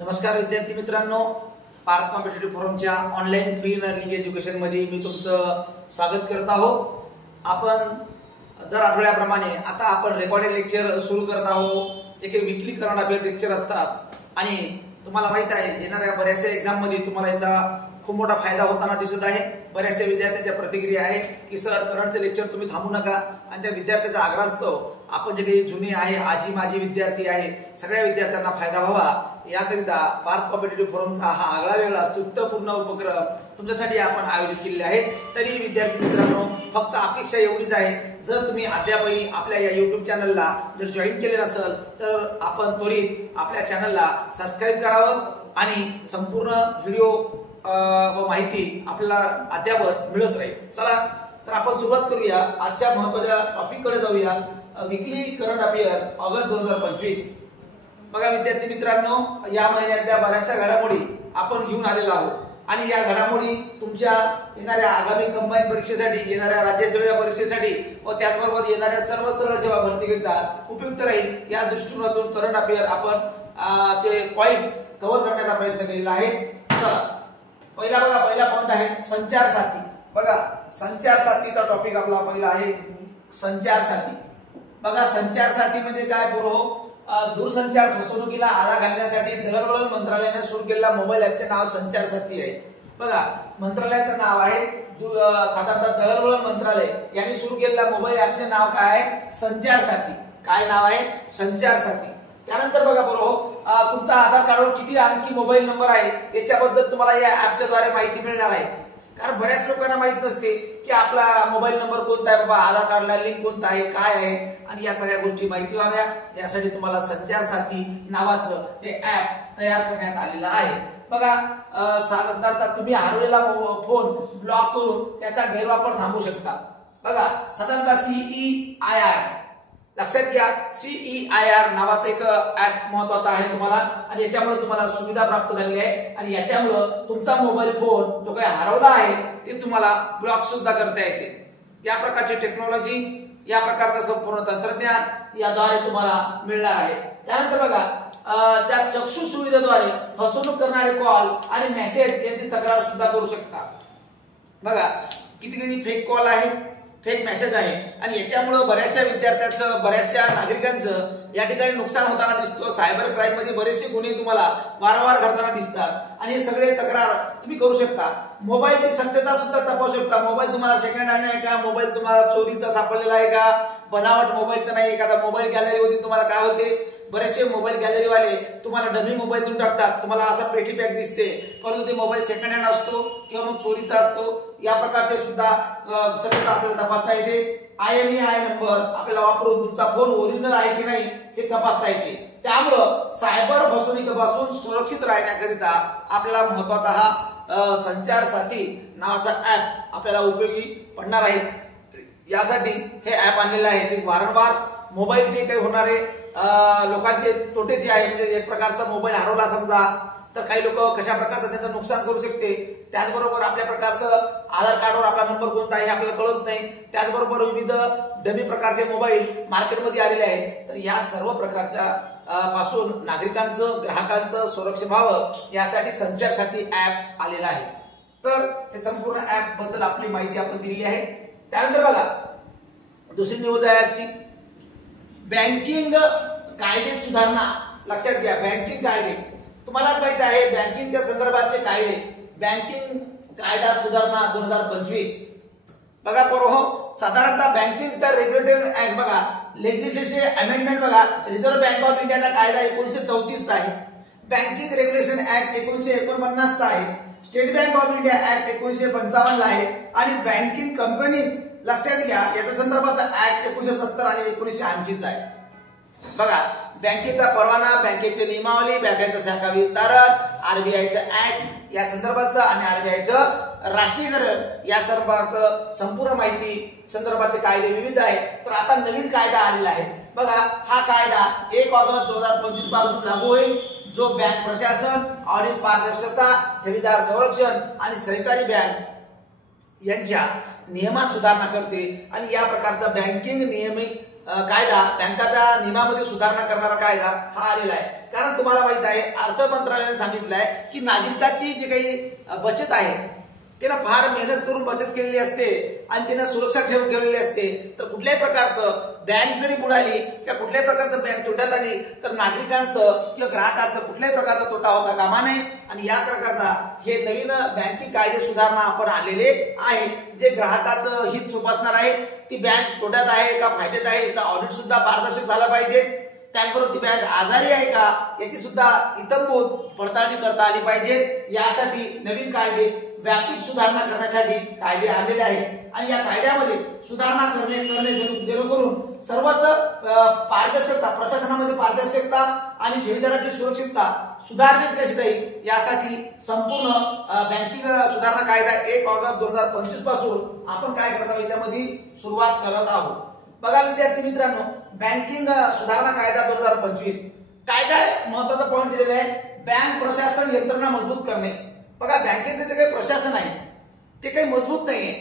नमस्कार विद्यार्थी मित्रांनो, पार्थ कॉम्पिटिटिव्ह फोरमच्या ऑनलाईन फ्री लर्निंग एज्युकेशन मध्ये मी तुमचं स्वागत करत आहोत। आपण दर आठवड्याप्रमाणे आता आपण रेकॉर्डेड लेक्चर सुरू करत आहोत, जे काही वीकली करंट अफेअर लेक्चर असतात। आणि तुम्हाला माहित आहे येणाऱ्या बऱ्याचशा एक्झाम मध्ये तुम्हाला याचा खूप मोठा फायदा होताना दिसत आहे। बऱ्याचशा विद्यार्थ्यांच्या प्रतिक्रिया आहे की सर करंटचे लेक्चर तुम्ही थांबू नका, आणि त्या विद्यार्थ्याचा आग्रहास्तव आपण जे काही जुने आहे आजी माजी विद्यार्थी आहे सगळ्या विद्यार्थ्यांना फायदा व्हावा याकरिता पार्थ कॉम्पिटिटिव्ह फोरमचा हा आगळा वेगळा स्तुत्यपूर्ण उपक्रम तुमच्यासाठी आपण आयोजित केलेले आहे। तरी विद्यार्थी मित्रांनो, फक्त अपेक्षा एवढीच आहे, जर तुम्ही अद्यापही आपल्या या YouTube चॅनलला जर जॉईन केले नसेल तर आपण त्वरित आपल्या चॅनलला सबस्क्राइब करावं आणि संपूर्ण व्हिडिओ व माहिती आपल्याला अद्यावत मिळत राहील। चला तर आपण सुरुवात करूया आजच्या महत्त्वाच्या टॉपिक कडे जाऊया, वीकली करंट अफेअर ऑगस्ट 2025। बघा विद्यार्थी मित्रांनो, या महिन्यातल्या बऱ्याचशा घडामोडी आपण घेऊन आलेलो आहोत आणि या घडामोडी तुमच्या येणाऱ्या आगामी कंबाईन परीक्षेसाठी, येणाऱ्या राज्यसेवेच्या परीक्षेसाठी व त्याचबरोबर येणाऱ्या सर्व सरळ सेवा भरतीकरिता उपयुक्त राहील या दृष्टिकोनातून करंट अफेअर आपण चे पॉइंट कव्हर करण्याचा प्रयत्न केलेला आहे। चला पहिला पॉइंट आहे संचार साथी। बघा संचार साथीचा टॉपिक आपला पहिला आहे संचार साथी। बघा संचार साथी म्हणजे काय बरो, दूरसंचार फसवणुकीला आळा घालण्यासाठी दळणवळण मंत्रालयाने सुरू केलेला मोबाईल ॲपचे नाव संचार साथी आहे। बघा मंत्रालयाचं नाव आहे साधारणतः दळणवळण मंत्रालय यांनी सुरू केलेल्या मोबाईल ॲपचे नाव काय आहे? संचार साथी। काय नाव आहे? संचार साथी। त्यानंतर बघा बरो, तुमचा आधार कार्डवर किती अंकी मोबाईल नंबर आहे याच्याबद्दल तुम्हाला या ॲपच्या द्वारे माहिती मिळणार आहे। कारण बऱ्याच लोकांना माहित नसते की आपला मोबाईल नंबर कोणता आहे, बाबा आधार कार्डला लिंक कोणता आहे, काय आहे, आणि या सगळ्या गोष्टी माहिती व्हाव्या यासाठी तुम्हाला संचार साथी नावाचं हे ॲप तयार करण्यात आलेलं आहे। बघा साधारणतः तुम्ही हरवलेला फोन ब्लॉक करून त्याचा गैरवापर थांबवू शकता। बघा साधारणतः CEIR लक्षात घ्या, CEIR नावाचं एक ॲप महत्त्वाचं आहे तुम्हाला, आणि याच्यामुळे तुम्हाला सुविधा प्राप्त झालेली आहे आणि याच्यामुळे तुमचा मोबाईल फोन जो काही हरवला आहे ते तुम्हाला ब्लॉक सुद्धा करता येते। या प्रकारची टेक्नॉलॉजी, या प्रकारचं संपूर्ण तंत्रज्ञान याद्वारे तुम्हाला मिळणार आहे। त्यानंतर बघा त्या चक्षु सुविधेद्वारे फसवणूक करणारे कॉल आणि मेसेज यांची तक्रार सुद्धा करू शकता। बघा किती फेक कॉल आहे, फेक मेसेज आहे, आणि याच्यामुळे बऱ्याचशा विद्यार्थ्यांचं, बऱ्याचशा नागरिकांचं या ठिकाणी नुकसान होताना दिसतो। सायबर क्राईम मध्ये बरेचसे गुन्हे तुम्हाला वारंवार घडताना दिसतात आणि हे सगळे तक्रार तुम्ही करू शकता। मोबाईलची सत्यता सुद्धा तपासू शकता। मोबाईल तुम्हाला सेकंड हँड आहे का, मोबाईल तुम्हाला चोरीचा सापडलेला आहे का, बनावट मोबाईल तर नाही, एखादा मोबाईल गॅलरी होती तुम्हाला काय होते, बरेचसे मोबाईल गॅलरी वाले तुम्हाला डमी मोबाईल देऊन टाकतात, तुम्हाला असा पेटी पॅक दिसते परंतु ते मोबाईल सेकंड हँड असतो किंवा मग चोरीचा असतो। या प्रकारचे सुद्धा सत्यता आपल्याला तपासता येते। IMEI नंबर आपल्याला वापरून तुमचा फोन ओरिजिनल आहे की नाही हे तपासता येते। त्यामुळं सायबर फसवणुकीपासून सुरक्षित राहण्याकरिता आपल्याला महत्त्वाचा हा संचार साथी नावाचा ॲप आपल्याला उपयोगी पडणार आहे। यासाठी हे ॲप आणलेलं आहे। ते वारंवार मोबाईलचे काही होणारे लोकांचे तोटे जे आहे, म्हणजे एक प्रकारचा मोबाईल हरवला समजा तर काही लोक कशा प्रकारचं त्याचं नुकसान करू शकते। त्याचबरोबर आपल्या प्रकारचं आधार कार्डवर आपला नंबर कोणता आहे आपल्याला कळत नाही। त्याचबरोबर विविध डमी प्रकारचे मोबाईल मार्केटमध्ये आलेले आहेत। तर या सर्व प्रकारच्या पासून नागरिकांचं, ग्राहकांचं संरक्षण व्हावं यासाठी संचार साथी ॲप आलेला आहे। तर हे संपूर्ण ॲप बद्दल आपली माहिती आपण दिलेली आहे। त्यानंतर बघा दुसरी न्यूज आहे आजची, बँकिंग कायदे सुधारणा। लक्षात घ्या, बँकिंग कायदे तुम्हाला माहिती आहे, बँकिंगच्या संदर्भातचे कायदे, बँकिंग कायदा सुधारणा 2025। बघा पोरो, साधारणतः बँकिंगचा रेग्युलेटरी ऍक्ट बघा, लेजिस्लेशन अमेंडमेंट बघा, रिझर्व्ह बँक ऑफ इंडियाचा कायदा 1934 चा आहे, बँकिंग रेग्युलेशन ऍक्ट 1949 चा आहे, state bank of India act 1955 ला आहे, आणि बँकिंग कंपनीज लक्षात घ्या याच्या संदर्भाचा ऍक्ट 1970 आणि 1980 चा आहे। बघा बँकेचा परवाना, बँकेची नियमावली, बँकेचा शाखा विस्तारक, RBIचा ऍक्ट या संदर्भाचं आणि RBIचं राष्ट्रीयकरण या सर्वांचं संपूर्ण माहिती संदर्भाचे कायदे विविध आहेत। तर आता नवीन कायदा आलेला आहे। बघा हा कायदा 1 ऑगस्ट 2025 पासून लागू होईल, जो बँक प्रशासन, ऑडिट पारदर्शकता, ठेवीदार संरक्षण आणि सहकारी बँक यांच्या नियमात सुधारणा करते। आणि या प्रकारचा बँकिंग नियमित कायदा, बँकाच्या नियमामध्ये सुधारणा करणारा कायदा हा आलेला आहे। कारण तुम्हाला माहित आहे अर्थ मंत्रालयाने सांगितलंय की नागरिकाची जी काही बचत आहे त्यानं फार मेहनत करून बचत केलेली असते आणि त्यांना सुरक्षा ठेवलेली असते, तर कुठल्याही प्रकारचं बँक जरी बुडाली किंवा कुठल्याही प्रकारचं बँक तोट्यात आली तर नागरिकांचं किंवा ग्राहकाचं कुठल्याही प्रकारचा तोटा होता कामा नये. आणि या प्रकारचा हे नवीन बँकिंग कायदे सुधारणा आपण आणलेले आहे जे ग्राहकाचं हित जोपासणार आहे. ती बँक तोट्यात आहे का फायद्यात आहे याचा ऑडिट सुद्धा पारदर्शक झाला पाहिजे. त्याबरोबर ती बँक आजारी आहे का याची सुद्धा इत्थंभूत पडताळणी करता आली पाहिजे. यासाठी नवीन कायदे व्यापक सुधारणा करण्यासाठी कायदे आणलेले आहेत आणि या कायद्यामध्ये सुधारणा करणे जेणेकरून सर्वच पारदर्शकता, प्रशासनामध्ये पारदर्शकता आणि ठेवीदाराची सुरक्षितता सुधारणे कशी जाईल यासाठी संपूर्ण बँकिंग सुधारणा कायदा 1 ऑगस्ट 2025 पासून आपण काय करत आहोत याच्यामध्ये सुरुवात करत आहोत. बघा विद्यार्थी मित्रांनो, बँकिंग सुधारणा कायदा 2025 काय काय महत्त्वाचा पॉईंट दिलेला आहे. बँक प्रशासन यंत्रणा मजबूत करणे. बघा बँकेचे जे काही प्रशासन आहे ते काही मजबूत नाहीये,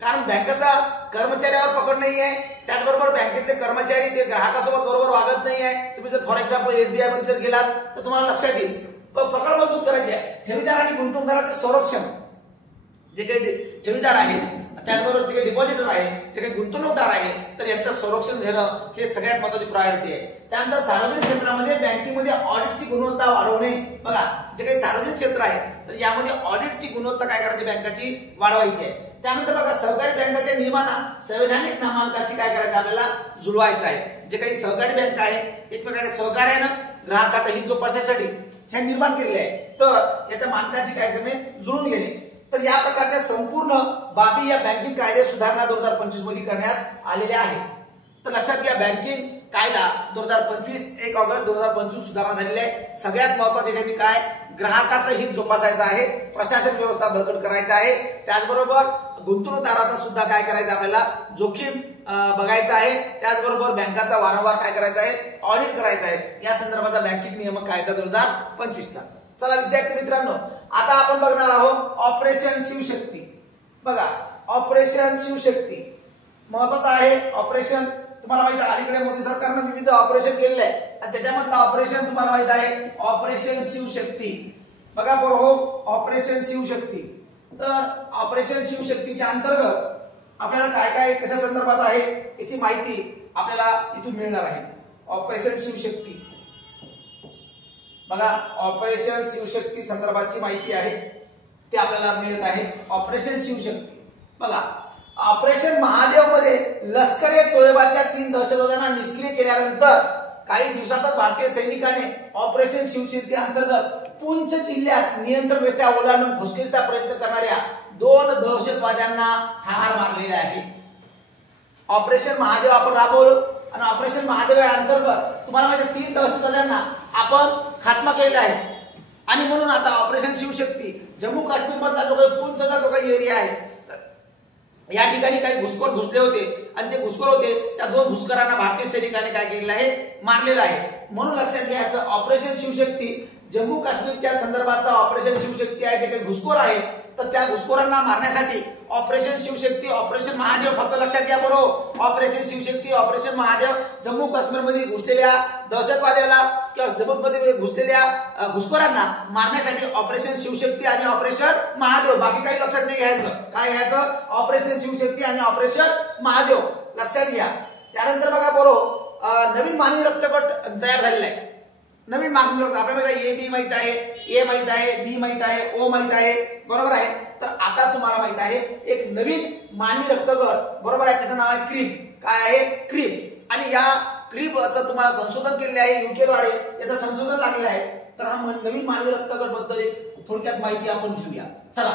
कारण बँकेचा कर्मचाऱ्यावर पकड नाही आहे. त्याचबरोबर बँकेतले कर्मचारी ते ग्राहकासोबत बरोबर वागत नाही आहे. तुम्ही जर फॉर एक्झाम्पल SBI मध्ये जर गेलात तर तुम्हाला लक्षात येईल. पकड मजबूत करायची आहे. ठेवीदार आणि गुंतवणूकदाराचे संरक्षण, जे काही ठेवीदार आहेत त्याचबरोबर जे काही डिपॉझिटर आहे, जे काही गुंतवणूकदार आहे, तर यांचं संरक्षण घेणं हे सगळ्यात महत्त्वाची प्रायोरिटी आहे. त्यानंतर सार्वजनिक क्षेत्रामध्ये बँकिंगमध्ये ऑडिटची गुणवत्ता वाढवणे. बघा जे काही सार्वजनिक क्षेत्र आहे तर यामध्ये ऑडिटची गुणवत्ता काय करायची, बँकाची वाढवायची आहे. त्यानंतर बघा सहकारी बँकांच्या नियमांना संवैधानिक नामांकाशी काय करायचं आपल्याला जुळवायचं आहे. जे काही सहकारी बँक आहे एकमेकांच्या सहकार्यानं ग्राहकाचा हित जोपासण्यासाठी हे निर्माण केलेले आहे, तर याच्या मानकांशी काय करणे, जुळून घेणे. तर या प्रकारच्या संपूर्ण बाबी या बँकिंग कायदे सुधारणा 2025 मध्ये करण्यात आलेल्या आहेत. तर लक्षात घ्या बँकिंग कायदा 2025 1 ऑगस्ट 2025 सुधारणा झालेली आहे. सगळ्यात महत्त्वाचे याच्यामध्ये काय, ग्राहकाचं हित जोपासायचं आहे, प्रशासन व्यवस्था बळकट करायचं आहे. त्याचबरोबर गुंतवणूकदाराचा सुद्धा काय करायचं आपल्याला जोखीम बघायचा आहे. त्याचबरोबर बँकाचा वारंवार काय करायचा आहे, ऑडिट करायचा आहे. या संदर्भाचा बँकिंग नियामक कायदा 2025 चा. चला विद्यार्थी मित्रांनो, आता आपण बघणार आहोत ऑपरेशन शिवशक्ती. बघा ऑपरेशन शिवशक्ती महत्वाचं आहे. ऑपरेशन तुम्हाला माहिती आहे अलीकडे मोदी सरकारने विविध ऑपरेशन केलेले आहे आणि त्याच्यामधलं ऑपरेशन तुम्हाला माहित आहे ऑपरेशन शिवशक्ती. बघा बरोबर ऑपरेशन शिवशक्ती. तर ऑपरेशन शिवशक्तीच्या अंतर्गत आपल्याला काय काय कशा संदर्भात आहे याची माहिती आपल्याला इथून मिळणार आहे. ऑपरेशन शिवशक्ती बघा ऑपरेशन शिवशक्ती संदर्भाची माहिती आहे ते आपल्याला मिळत आहे. ऑपरेशन शिवशक्ती बघा ऑपरेशन महादेव मध्ये लष्कर-ए-तोयबाच्या 3 दहशतवाद्यांना निष्क्रिय केल्यानंतर काही दिवसातच भारतीय सैनिकांनी ऑपरेशन शिवशक्ती अंतर्गत पुंछ जिल्ह्यात नियंत्रण रेषा ओलांडून घुसखोरीचा प्रयत्न करणाऱ्या 2 दहशतवाद्यांना ठार मारलेले आहे. ऑपरेशन महादेव आपण राबवलं आणि ऑपरेशन महादेव या अंतर्गत तुम्हाला माहिती 3 दहशतवाद्यांना आपण खात्मा केलेला आहे आणि म्हणून आता ऑपरेशन शिवशक्ती जम्मू काश्मीर मधला जो काही पुंछचा जो काही एरिया आहे या ठिकाणी काही घुसखोर घुसले होते आणि जे घुसखोर होते त्या 2 घुसखोरांना भारतीय सैनिकांनी काय केलेलं आहे, मारलेलं आहे. म्हणून लक्षात घ्यायचं ऑपरेशन शिवशक्ती जम्मू काश्मीरच्या संदर्भाचा ऑपरेशन शिवशक्ती आहे. जे काही घुसखोर आहे तर त्या घुसखोरांना मारण्यासाठी ऑपरेशन शिवशक्ती ऑपरेशन महादेव, फक्त लक्षात घ्या बरोबर ऑपरेशन शिवशक्ती ऑपरेशन महादेव जम्मू काश्मीर मध्ये घुसलेल्या दहशतवाद्याला किंवा जम्मूमध्ये घुसलेल्या घुसखोरांना मारण्यासाठी ऑपरेशन शिवशक्ती आणि ऑपरेशन महादेव, बाकी काही लक्षात नाही घ्यायचं. काय घ्यायचं, ऑपरेशन शिवशक्ती आणि ऑपरेशन महादेव लक्षात घ्या. त्यानंतर बघा बरोबर नवीन मानवी रक्तगट तयार झालेला आहे. नवीन मानवी रक्त आपल्याला माहिती आहे, AB माहित आहे, A माहित आहे, B माहित आहे, O माहित आहे, बरोबर आहे. तर आता तुम्हाला माहित आहे एक नवीन मानवी रक्तगट, बरोबर आहे, त्याचं नाव आहे क्रीप. काय आहे, क्रीप. आणि या क्रीपचं तुम्हाला संशोधन केलेले आहे UK द्वारे, याचं संशोधन लागले आहे. तर हा नवीन मानवी रक्तगट बद्दल एक थोडक्यात माहिती आपण घेऊया. चला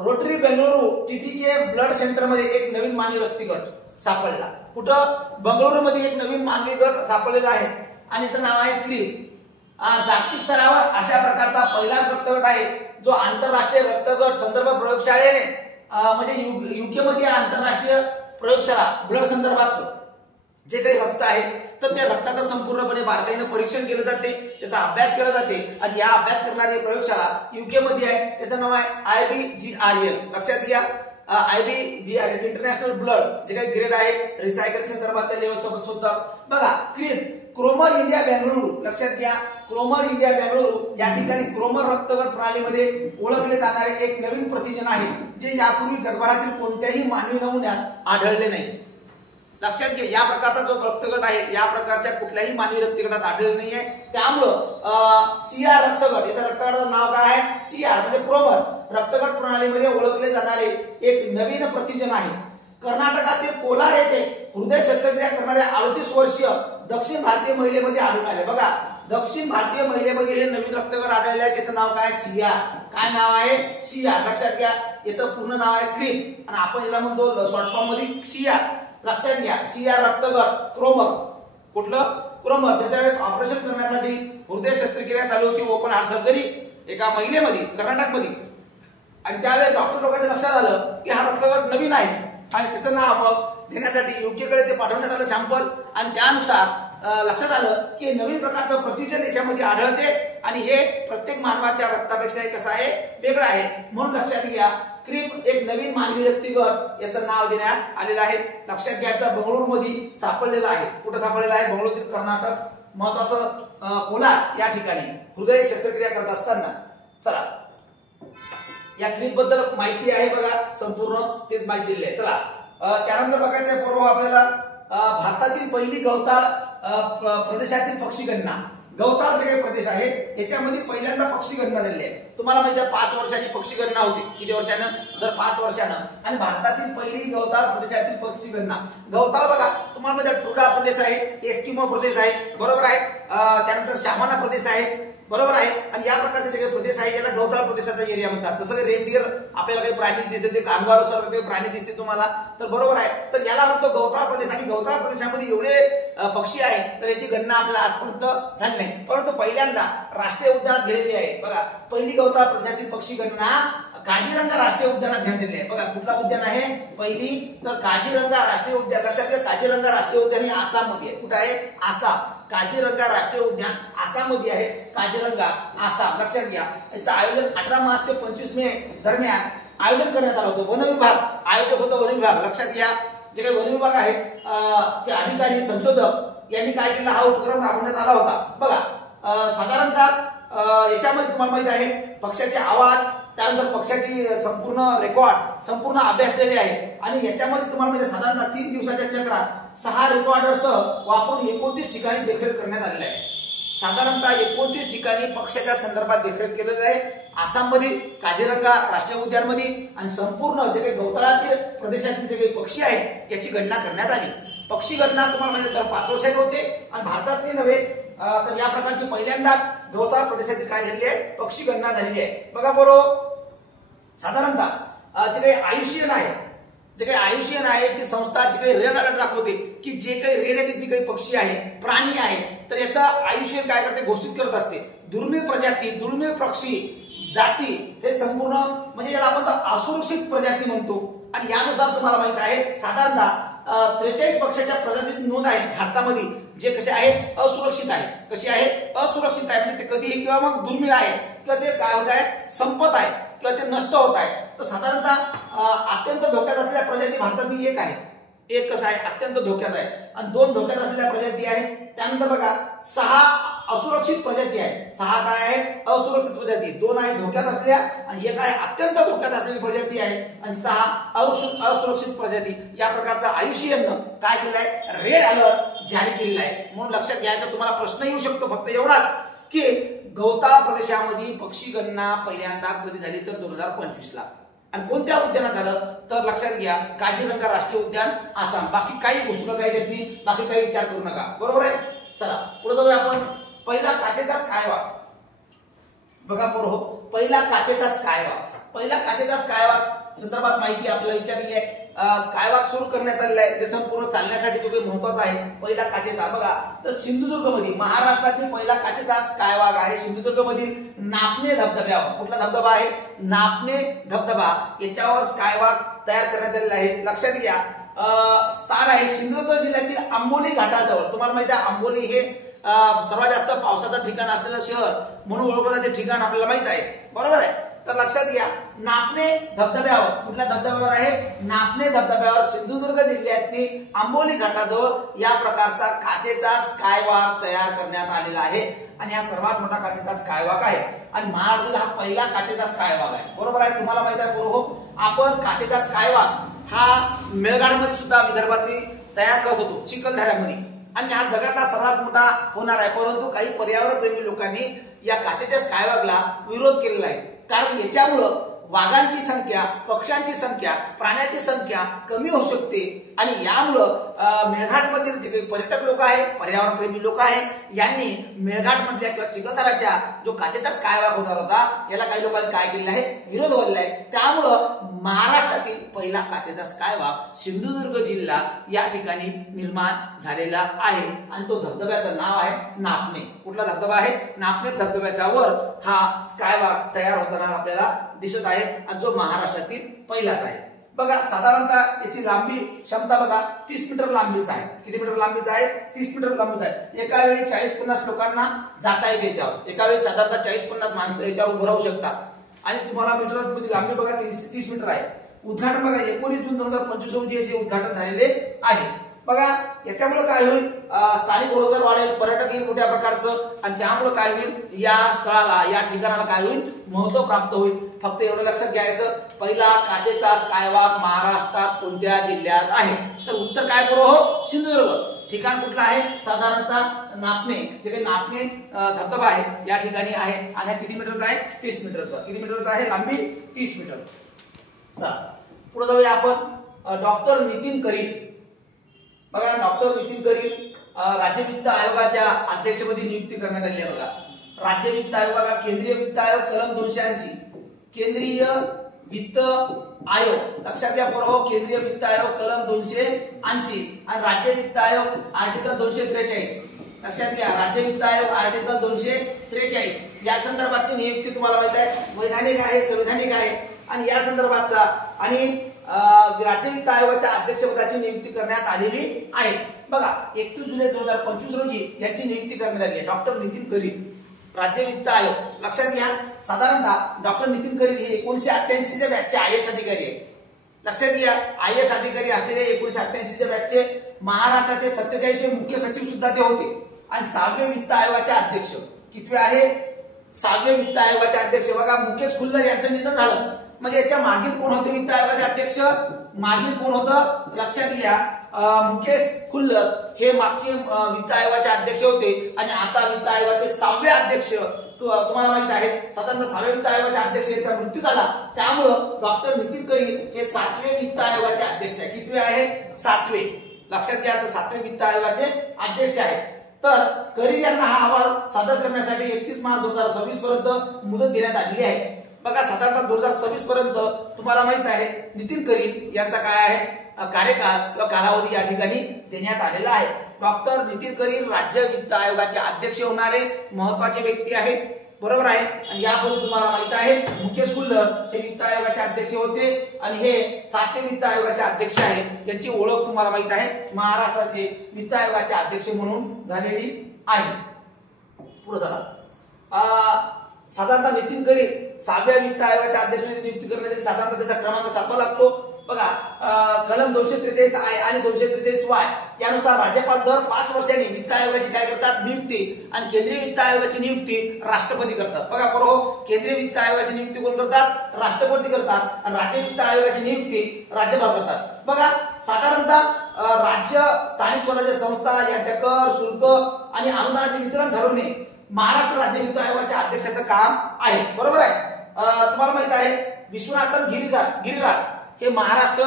rotary Bengaluru TTK blood centre मध्ये एक नवीन मानवी रक्तगट सापडला. कुठं, बंगळुरू मध्ये एक नवीन मानवी गट सापडलेला आहे आणि याचं नाव आहे क्रीप. जागतिक स्तरावर अशा प्रकारचा पहिलाच रक्तगट आहे जो आंतरराष्ट्रीय रक्तगट संदर्भ प्रयोगशाळेने म्हणजे UK मध्ये आंतरराष्ट्रीय प्रयोगशाळा ब्लड संदर्भाचं जे काही रक्त आहे तर त्या रक्ताचं संपूर्णपणे बारकाईने परीक्षण केलं जाते, त्याचा अभ्यास केला जाते आणि या अभ्यास करणारी प्रयोगशाळा UK मध्ये आहे. त्याचं नाव आहे IBGRL. लक्षात घ्या IBGRL इंटरनॅशनल ब्लड जे काही ग्रेड आहे रिसायकल संदर्भाच्या लेवल सोबत सुद्धा. बघा क्रीप क्रोमर इंडिया बेंगळुरू, लक्षात घ्या क्रोमर इंडिया बेंगळुरू या ठिकाणी क्रोमर रक्तगट प्रणालीमध्ये ओळखले जाणारे एक नवीन प्रतिजन आहे जे यापूर्वी जगभरातील कोणत्याही मानवी नमुन्यात आढळले नाही. लक्षात घ्या या प्रकारचा जो रक्तगट आहे या प्रकारच्या कुठल्याही मानवी रक्तगटात आढळले नाहीये. त्यामुळं सीआर रक्तगट, याच्या रक्तगटाचं नाव काय आहे? सीआर म्हणजे क्रोमर रक्तगट प्रणालीमध्ये ओळखले जाणारे एक नवीन प्रतिजन आहे. कर्नाटकातील कोलार येथे हृदय शस्त्रक्रिया करणाऱ्या 38 वर्षीय दक्षिण भारतीय महिलेमध्ये आढळून आले. बघा दक्षिण भारतीय महिलेमध्ये हे नवीन रक्तगट आढळले आहे. त्याचं नाव काय? सीआर. काय नाव आहे? सीआर. लक्षात घ्या याचं पूर्ण नाव आहे क्रीप आणि आपण याला म्हणतो शॉर्ट फॉर्म मध्ये सीआर. लक्षात घ्या सीआर रक्तगट क्रोमर, कुठलं? क्रोमर. त्याच्या वेळेस ऑपरेशन करण्यासाठी हृदय शस्त्रक्रिया चालू होती, ओपन हार्ट सर्जरी एका महिलेमध्ये कर्नाटकमध्ये. आणि त्यावेळेस डॉक्टर लोकांच्या लक्षात आलं की हा रक्तगट नवीन आहे आणि त्याचं नाव देण्यासाठी युकेकडे ते पाठवण्यात आलं सॅम्पल. आणि त्यानुसार लक्षात आलं की नवीन प्रकारचं प्रतिजन याच्यामध्ये आढळते आणि हे प्रत्येक मानवाच्या रक्तापेक्षा कसं आहे? वेगळं आहे. म्हणून लक्षात घ्या क्रीप एक नवीन मानवी रक्तगट याचं नाव देण्यात आलेलं आहे. लक्षात घ्यायचं बंगळुरू मध्ये सापडलेलं आहे. कुठं सापडलेलं आहे? बंगळुरूतील कर्नाटक. महत्वाचं कोलार या ठिकाणी हृदय शस्त्रक्रिया करत असताना. चला या क्रीप बद्दल माहिती आहे बघा संपूर्ण तेच माहिती दिली आहे. चला त्यानंतर बघायचं आहे पूर्व आपल्याला भारतातील पहिली गवताळ प्रदेशातील पक्षी गणना. गवताळ जे काही प्रदेश आहे याच्यामध्ये पहिल्यांदा पक्षी गणना झालेली आहे. तुम्हाला माहिती आहे 5 वर्षाची पक्षी गणना होती. किती वर्षानं? दर 5 वर्षानं. आणि भारतातील पहिली गवताळ प्रदेशातील पक्षी गणना. गवताळ बघा तुम्हाला माहिती आहे टुडा प्रदेश आहे, एस्किमो प्रदेश आहे, बरोबर आहे. त्यानंतर शामाना प्रदेश आहे, बरोबर आहे. आणि या प्रकारचे जे काही प्रदेश आहे याला गवताळ प्रदेशाचा एरिया म्हणतात. जसं काही रेनडियर आपल्याला काही प्राणी दिसते, ते कांगारू सारखे काही प्राणी दिसते तुम्हाला, तर बरोबर आहे. तर याला म्हणतो गवताळ प्रदेश. आणि गवताळ प्रदेशामध्ये एवढे पक्षी आहे तर याची गणना आपल्याला आजपर्यंत झाली नाही. परंतु पहिल्यांदा राष्ट्रीय उद्यानात गेलेली आहे. बघा पहिली गवताळ प्रदेशातील पक्षी गणना काझीरंगा राष्ट्रीय उद्यानात घेण्यात आलेली आहे. बघा कुठला उद्यान आहे? पहिली तर काझीरंगा राष्ट्रीय उद्यान. लक्षात घ्या काझीरंगा राष्ट्रीय उद्यान हे आसाम मध्ये आहे. कुठे आहे? आसाम. काझीरंगा राष्ट्रीय उद्यान आसाम मध्ये आहे. काझीरंगा आसाम. लक्षात घ्या याचं आयोजन 18 मार्च ते 25 मे दरम्यान आयोजन करण्यात आलं होतं. वन विभाग आयोजक होता वन विभाग. लक्षात घ्या जे काही वन विभाग आहे चे अधिकारी संशोधक यांनी काय केलं हा उपक्रम राबवण्यात आला होता. बघा साधारणतः याच्यामध्ये तुम्हाला माहिती आहे पक्ष्याचे आवाज, त्यानंतर पक्षाची संपूर्ण रेकॉर्ड संपूर्ण अभ्यासलेले आहे. आणि याच्यामध्ये तुम्हाला माहिती साधारणतः 3 दिवसाच्या चक्रात 6 रेकॉर्डर्स वापरून 29 ठिकाणी देखरेख करण्यात आलेली आहे. साधारणतः 29 ठिकाणी पक्षाच्या संदर्भात देखरेख केलेली आहे. आसाममध्ये काझीरंगा राष्ट्रीय उद्यानमध्ये आणि संपूर्ण जे काही गवताळातील प्रदेशातील जे काही पक्षी आहेत याची गणना करण्यात आली. पक्षी गणना तुम्हाला माहिती दर 5 वर्षांनी होते आणि भारतातली नव्हे तर या प्रकारची पहिल्यांदाच गवताळ प्रदेशातील काय झालेली आहे? पक्षी गणना झालेली आहे. बघा बरोबर साधारणतः जे काही आयुष्यन आहे, जे काही आयुष्यन आहे ती संस्था जे काही रेड अलर्ट दाखवते की जे काही रेड आहे तिथली काही पक्षी आहे प्राणी आहे तर याचा आयुष्य काय करते? घोषित करत असते. दुर्मिळ प्रजाती, दुर्मिळ पक्षी जाती हे संपूर्ण म्हणजे याला आपण असुरक्षित प्रजाती म्हणतो. आणि यानुसार तुम्हाला माहित आहे साधारणतः 43 पक्षाच्या प्रजातीची नोंद आहे भारतामध्ये जे कसे आहेत? असुरक्षित आहे. कशी आहे? असुरक्षित आहे. म्हणजे ते कधीही किंवा मग दुर्मिळ आहे किंवा ते काय होत आहे? संपत आहे किंवा ते नष्ट होत आहे. तर साधारणतः अत्यंत धोक्यात असलेल्या प्रजाती भारतातील एक आहे. एक कसं आहे? अत्यंत धोक्यात आहे. आणि 2 धोक्यात असलेल्या प्रजाती आहे. त्यानंतर बघा 6 असुरक्षित प्रजाती आहे. 6 काय आहे? असुरक्षित प्रजाती. 2 आहे धोक्यात असलेल्या आणि 1 आहे अत्यंत धोक्यात असलेली प्रजाती आहे. आणि 6 असुरक्षित प्रजाती. या प्रकारचा आयुष्यनं काय केलं आहे? रेड अलर्ट जारी केलेला आहे. म्हणून लक्षात घ्यायचा तुम्हाला प्रश्न येऊ शकतो फक्त एवढाच की गवताळ प्रदेशामध्ये पक्षी गणना पहिल्यांदा कधी झाली तर 2025 ला. आणि कोणत्या उद्यानात झालं तर लक्षात घ्या काझीरंगा राष्ट्रीय उद्यान आसाम. बाकी काही घोषणा काही देत नाही, बाकी काही विचार करू नका. बरोबर आहे. चला पुढे जाऊया आपण. पहिला काचेचा स्कायवॉक. बघा पोरो पहिला काचेचा स्कायवॉक. पहिला काचेचा स्कायवॉक संदर्भात माहिती आपल्याला विचारली आहे. स्कायवॉक सुरू करण्यात आलेला आहे जे संपूर्ण चालण्यासाठी जो काही महत्वाचा आहे पहिला काचेचा. बघा तर सिंधुदुर्ग मध्ये महाराष्ट्रातील पहिला काचेचा स्कायवॉक आहे सिंधुदुर्ग मधील नापणे धबधब्यावर. कुठला धबधबा आहे? नापणे धबधबा. याच्यावर स्कायवॉक तयार करण्यात आलेला आहे. लक्षात घ्या स्थान आहे सिंधुदुर्ग जिल्ह्यातील आंबोली घाटाजवळ. तुम्हाला माहिती आहे आंबोली हे सर्वात जास्त पावसाचं ठिकाण असलेलं शहर म्हणून ओळखलं जाते ठिकाण आपल्याला माहित आहे. बरोबर आहे. तर लक्षात घ्या, नापणे धबधब्यावर, कुठल्या धबधब्यावर आहे? नापणे धबधब्यावर सिंधुदुर्ग जिल्ह्यातील आंबोली घाटाजवळ या प्रकारचा काचेचा स्कायवॉक तयार करण्यात आलेला आहे आणि हा सर्वात मोठा काचेचा स्कायवॉक आहे आणि महाराष्ट्रातील हा पहिला काचेचा स्कायवॉक आहे. बरोबर आहे. तुम्हाला माहित आहे पूर्व आपण काचेचा स्कायवॉक हा मेळघाटमध्ये सुद्धा विदर्भातील तयार करत होतो, चिखलदऱ्यामध्ये, आणि हा जगातला सर्वात मोठा होणार आहे. परंतु काही पर्यावरणप्रेमी लोकांनी या काचेच्या स्कायवॉकला विरोध केलेला आहे, कारण याच्यामुळं वाघांची संख्या, पक्ष्यांची संख्या, प्राण्याची संख्या कमी होऊ शकते आणि यामुळं मेळघाटमधील जे काही पर्यटक लोक आहेत, पर्यावरणप्रेमी लोक आहेत, यांनी मेळघाटमधल्या किंवा चिखलदराच्या जो काचेचा स्कायवॉक होणार होता याला काही लोकांनी काय केलेला आहे? विरोध केलेला आहे. त्यामुळं महाराष्ट्रातील पहिला काचेचा स्कायवॉक सिंधुदुर्ग जिल्हा या ठिकाणी निर्माण झालेला आहे आणि तो धबधब्याचं नाव आहे नापणे. कुठला धबधबा आहे? नापणे धबधब्याच्या वर हा स्कायवॉक तयार होताना आपल्याला दिसत आहे आणि जो महाराष्ट्रातील पहिलाच आहे. बघा साधारणतः याची लांबी क्षमता बघा 30 मीटर लांबीच आहे. किती मीटर लांबीच आहे? 30 मीटर लांबीच आहे. एका वेळी 40-50 लोकांना जाता येते याच्यावर. एका वेळी साधारणतः 40-50 माणसं याच्यावर उभं राहू शकतात आणि तुम्हाला मीटर लांबी बघा 30 मीटर आहे. उद्घाटन बघा 19 जून 2025 रोजी याचे उद्घाटन झालेले आहे. बघा याच्यामुळे काय होईल? स्थानिक रोजगार वाढेल, पर्यटक येईल मोठ्या प्रकारचं आणि त्यामुळे काय होईल? या स्थळाला, या ठिकाणाला काय होईल? महत्व प्राप्त होईल. फक्त एवढं लक्षात घ्यायचं, पहिला काचेचा स्कायवॉक महाराष्ट्रात कोणत्या जिल्ह्यात आहे? तर उत्तर काय बरोबर? सिंधुदुर्ग. ठिकाण कुठलं आहे? साधारणतः नापणे, जे काही नापणे धबधबा आहे या ठिकाणी आहे आणि किती मीटरचा आहे? 30 मीटरचा. किती मीटरचा आहे? लांबी 30 मीटर. चला पुढे जाऊया आपण. डॉक्टर नितीन करील. बघा डॉक्टर नितीन करील राज्य वित्त आयोगाच्या अध्यक्षपदी नियुक्ती करण्यात आली आहे. बघा राज्य वित्त आयोग, बघा केंद्रीय वित्त आयोग कलम 280, केंद्रीय वित्त आयोग लक्षात घ्या बरोबर, केंद्रीय वित्त आयोग कलम 280 आणि राज्य वित्त आयोग आर्टिकल 243. लक्षात घ्या, राज्य वित्त आयोग आर्टिकल 243 या संदर्भाची नियुक्ती तुम्हाला माहित आहे वैधानिक आहे, संवैधानिक आहे आणि या संदर्भाचा आणि राज्य वित्त आयोगाच्या अध्यक्षपदाची नियुक्ती करण्यात आलेली आहे. बघा 31 जुलै 2025 रोजी याची नियुक्ती करण्यात आली आहे. डॉक्टर नितीन करील राज्य वित्त आयोग. लक्षात घ्या, साधारणतः डॉक्टर नितीन करील हे 1988च्या बॅचचे IAS अधिकारी आहे. लक्षात घ्या, IAS अधिकारी असलेले 1988च्या बॅचचे महाराष्ट्राचे 47वे मुख्य सचिव सुद्धा ते होते आणि 6वे वित्त आयोगाचे अध्यक्ष. कितवे आहे? 6वे वित्त आयोगाचे अध्यक्ष. बघा मुकेश खुल्लर यांचं निधन झालं, म्हणजे याच्या मागील कोण होते वित्त आयोगाचे अध्यक्ष? मागील कोण होतं? लक्षात घ्या, मुकेश खुल्लर हे मागचे वित्त आयोगाचे अध्यक्ष होते आणि आता वित्त आयोगाचे 6वे अध्यक्ष तुम्हाला माहित आहे. साधारण 6व्या वित्त आयोगाचे अध्यक्ष यांचा मृत्यू झाला, त्यामुळं डॉक्टर नितीन करील हे 7वे वित्त आयोगाचे अध्यक्ष आहे. कितवे आहे? 7वे. लक्षात घ्या, 7वे वित्त आयोगाचे अध्यक्ष आहे. तर करील यांना हा अहवाल सादर करण्यासाठी 31 मार्च 2026 पर्यंत मुदत देण्यात आलेली आहे. बघा साधारणतः 2026 पर्यंत तुम्हाला माहित आहे नितीन करील यांचा काय आहे कार्यकाळ किंवा कालावधी या ठिकाणी देण्यात आलेला आहे. डॉक्टर नितीन करील राज्य वित्त आयोगाचे अध्यक्ष होणारे महत्वाचे व्यक्ती आहे. बरोबर आहे. आणि यापूर्वी तुम्हाला माहित आहे मुकेश खुल्लर हे वित्त आयोगाचे अध्यक्ष होते आणि हे 7वे वित्त आयोगाचे अध्यक्ष आहेत. त्यांची ओळख तुम्हाला माहित आहे महाराष्ट्राचे वित्त आयोगाचे अध्यक्ष म्हणून झालेली आहे. पुढे चला. साधारणतः नितीन करील 6व्या वित्त आयोगाच्या अध्यक्षाची नियुक्ती करण्यासाठी साधारणतः त्याचा क्रमांक 7वा लागतो. बघा कलम 243 I आणि 243 Y यानुसार राज्यपाल दर 5 वर्षांनी वित्त आयोगाची काय करतात? नियुक्ती. आणि केंद्रीय वित्त आयोगाची नियुक्ती राष्ट्रपती करतात. बघा बरोबर, केंद्रीय वित्त आयोगाची नियुक्ती कोण करतात? राष्ट्रपती करतात आणि राज्य वित्त आयोगाची नियुक्ती राज्यपाल करतात. बघा साधारणतः राज्य स्थानिक स्वराज्य संस्था यांच्या कर, शुल्क आणि अनुदानाचे वितरण ठरवणे महाराष्ट्र राज्य वित्त आयोगाच्या अध्यक्षाचं काम आहे. बरोबर आहे. तुम्हाला माहित आहे विश्वनाथन गिरिराज हे महाराष्ट्र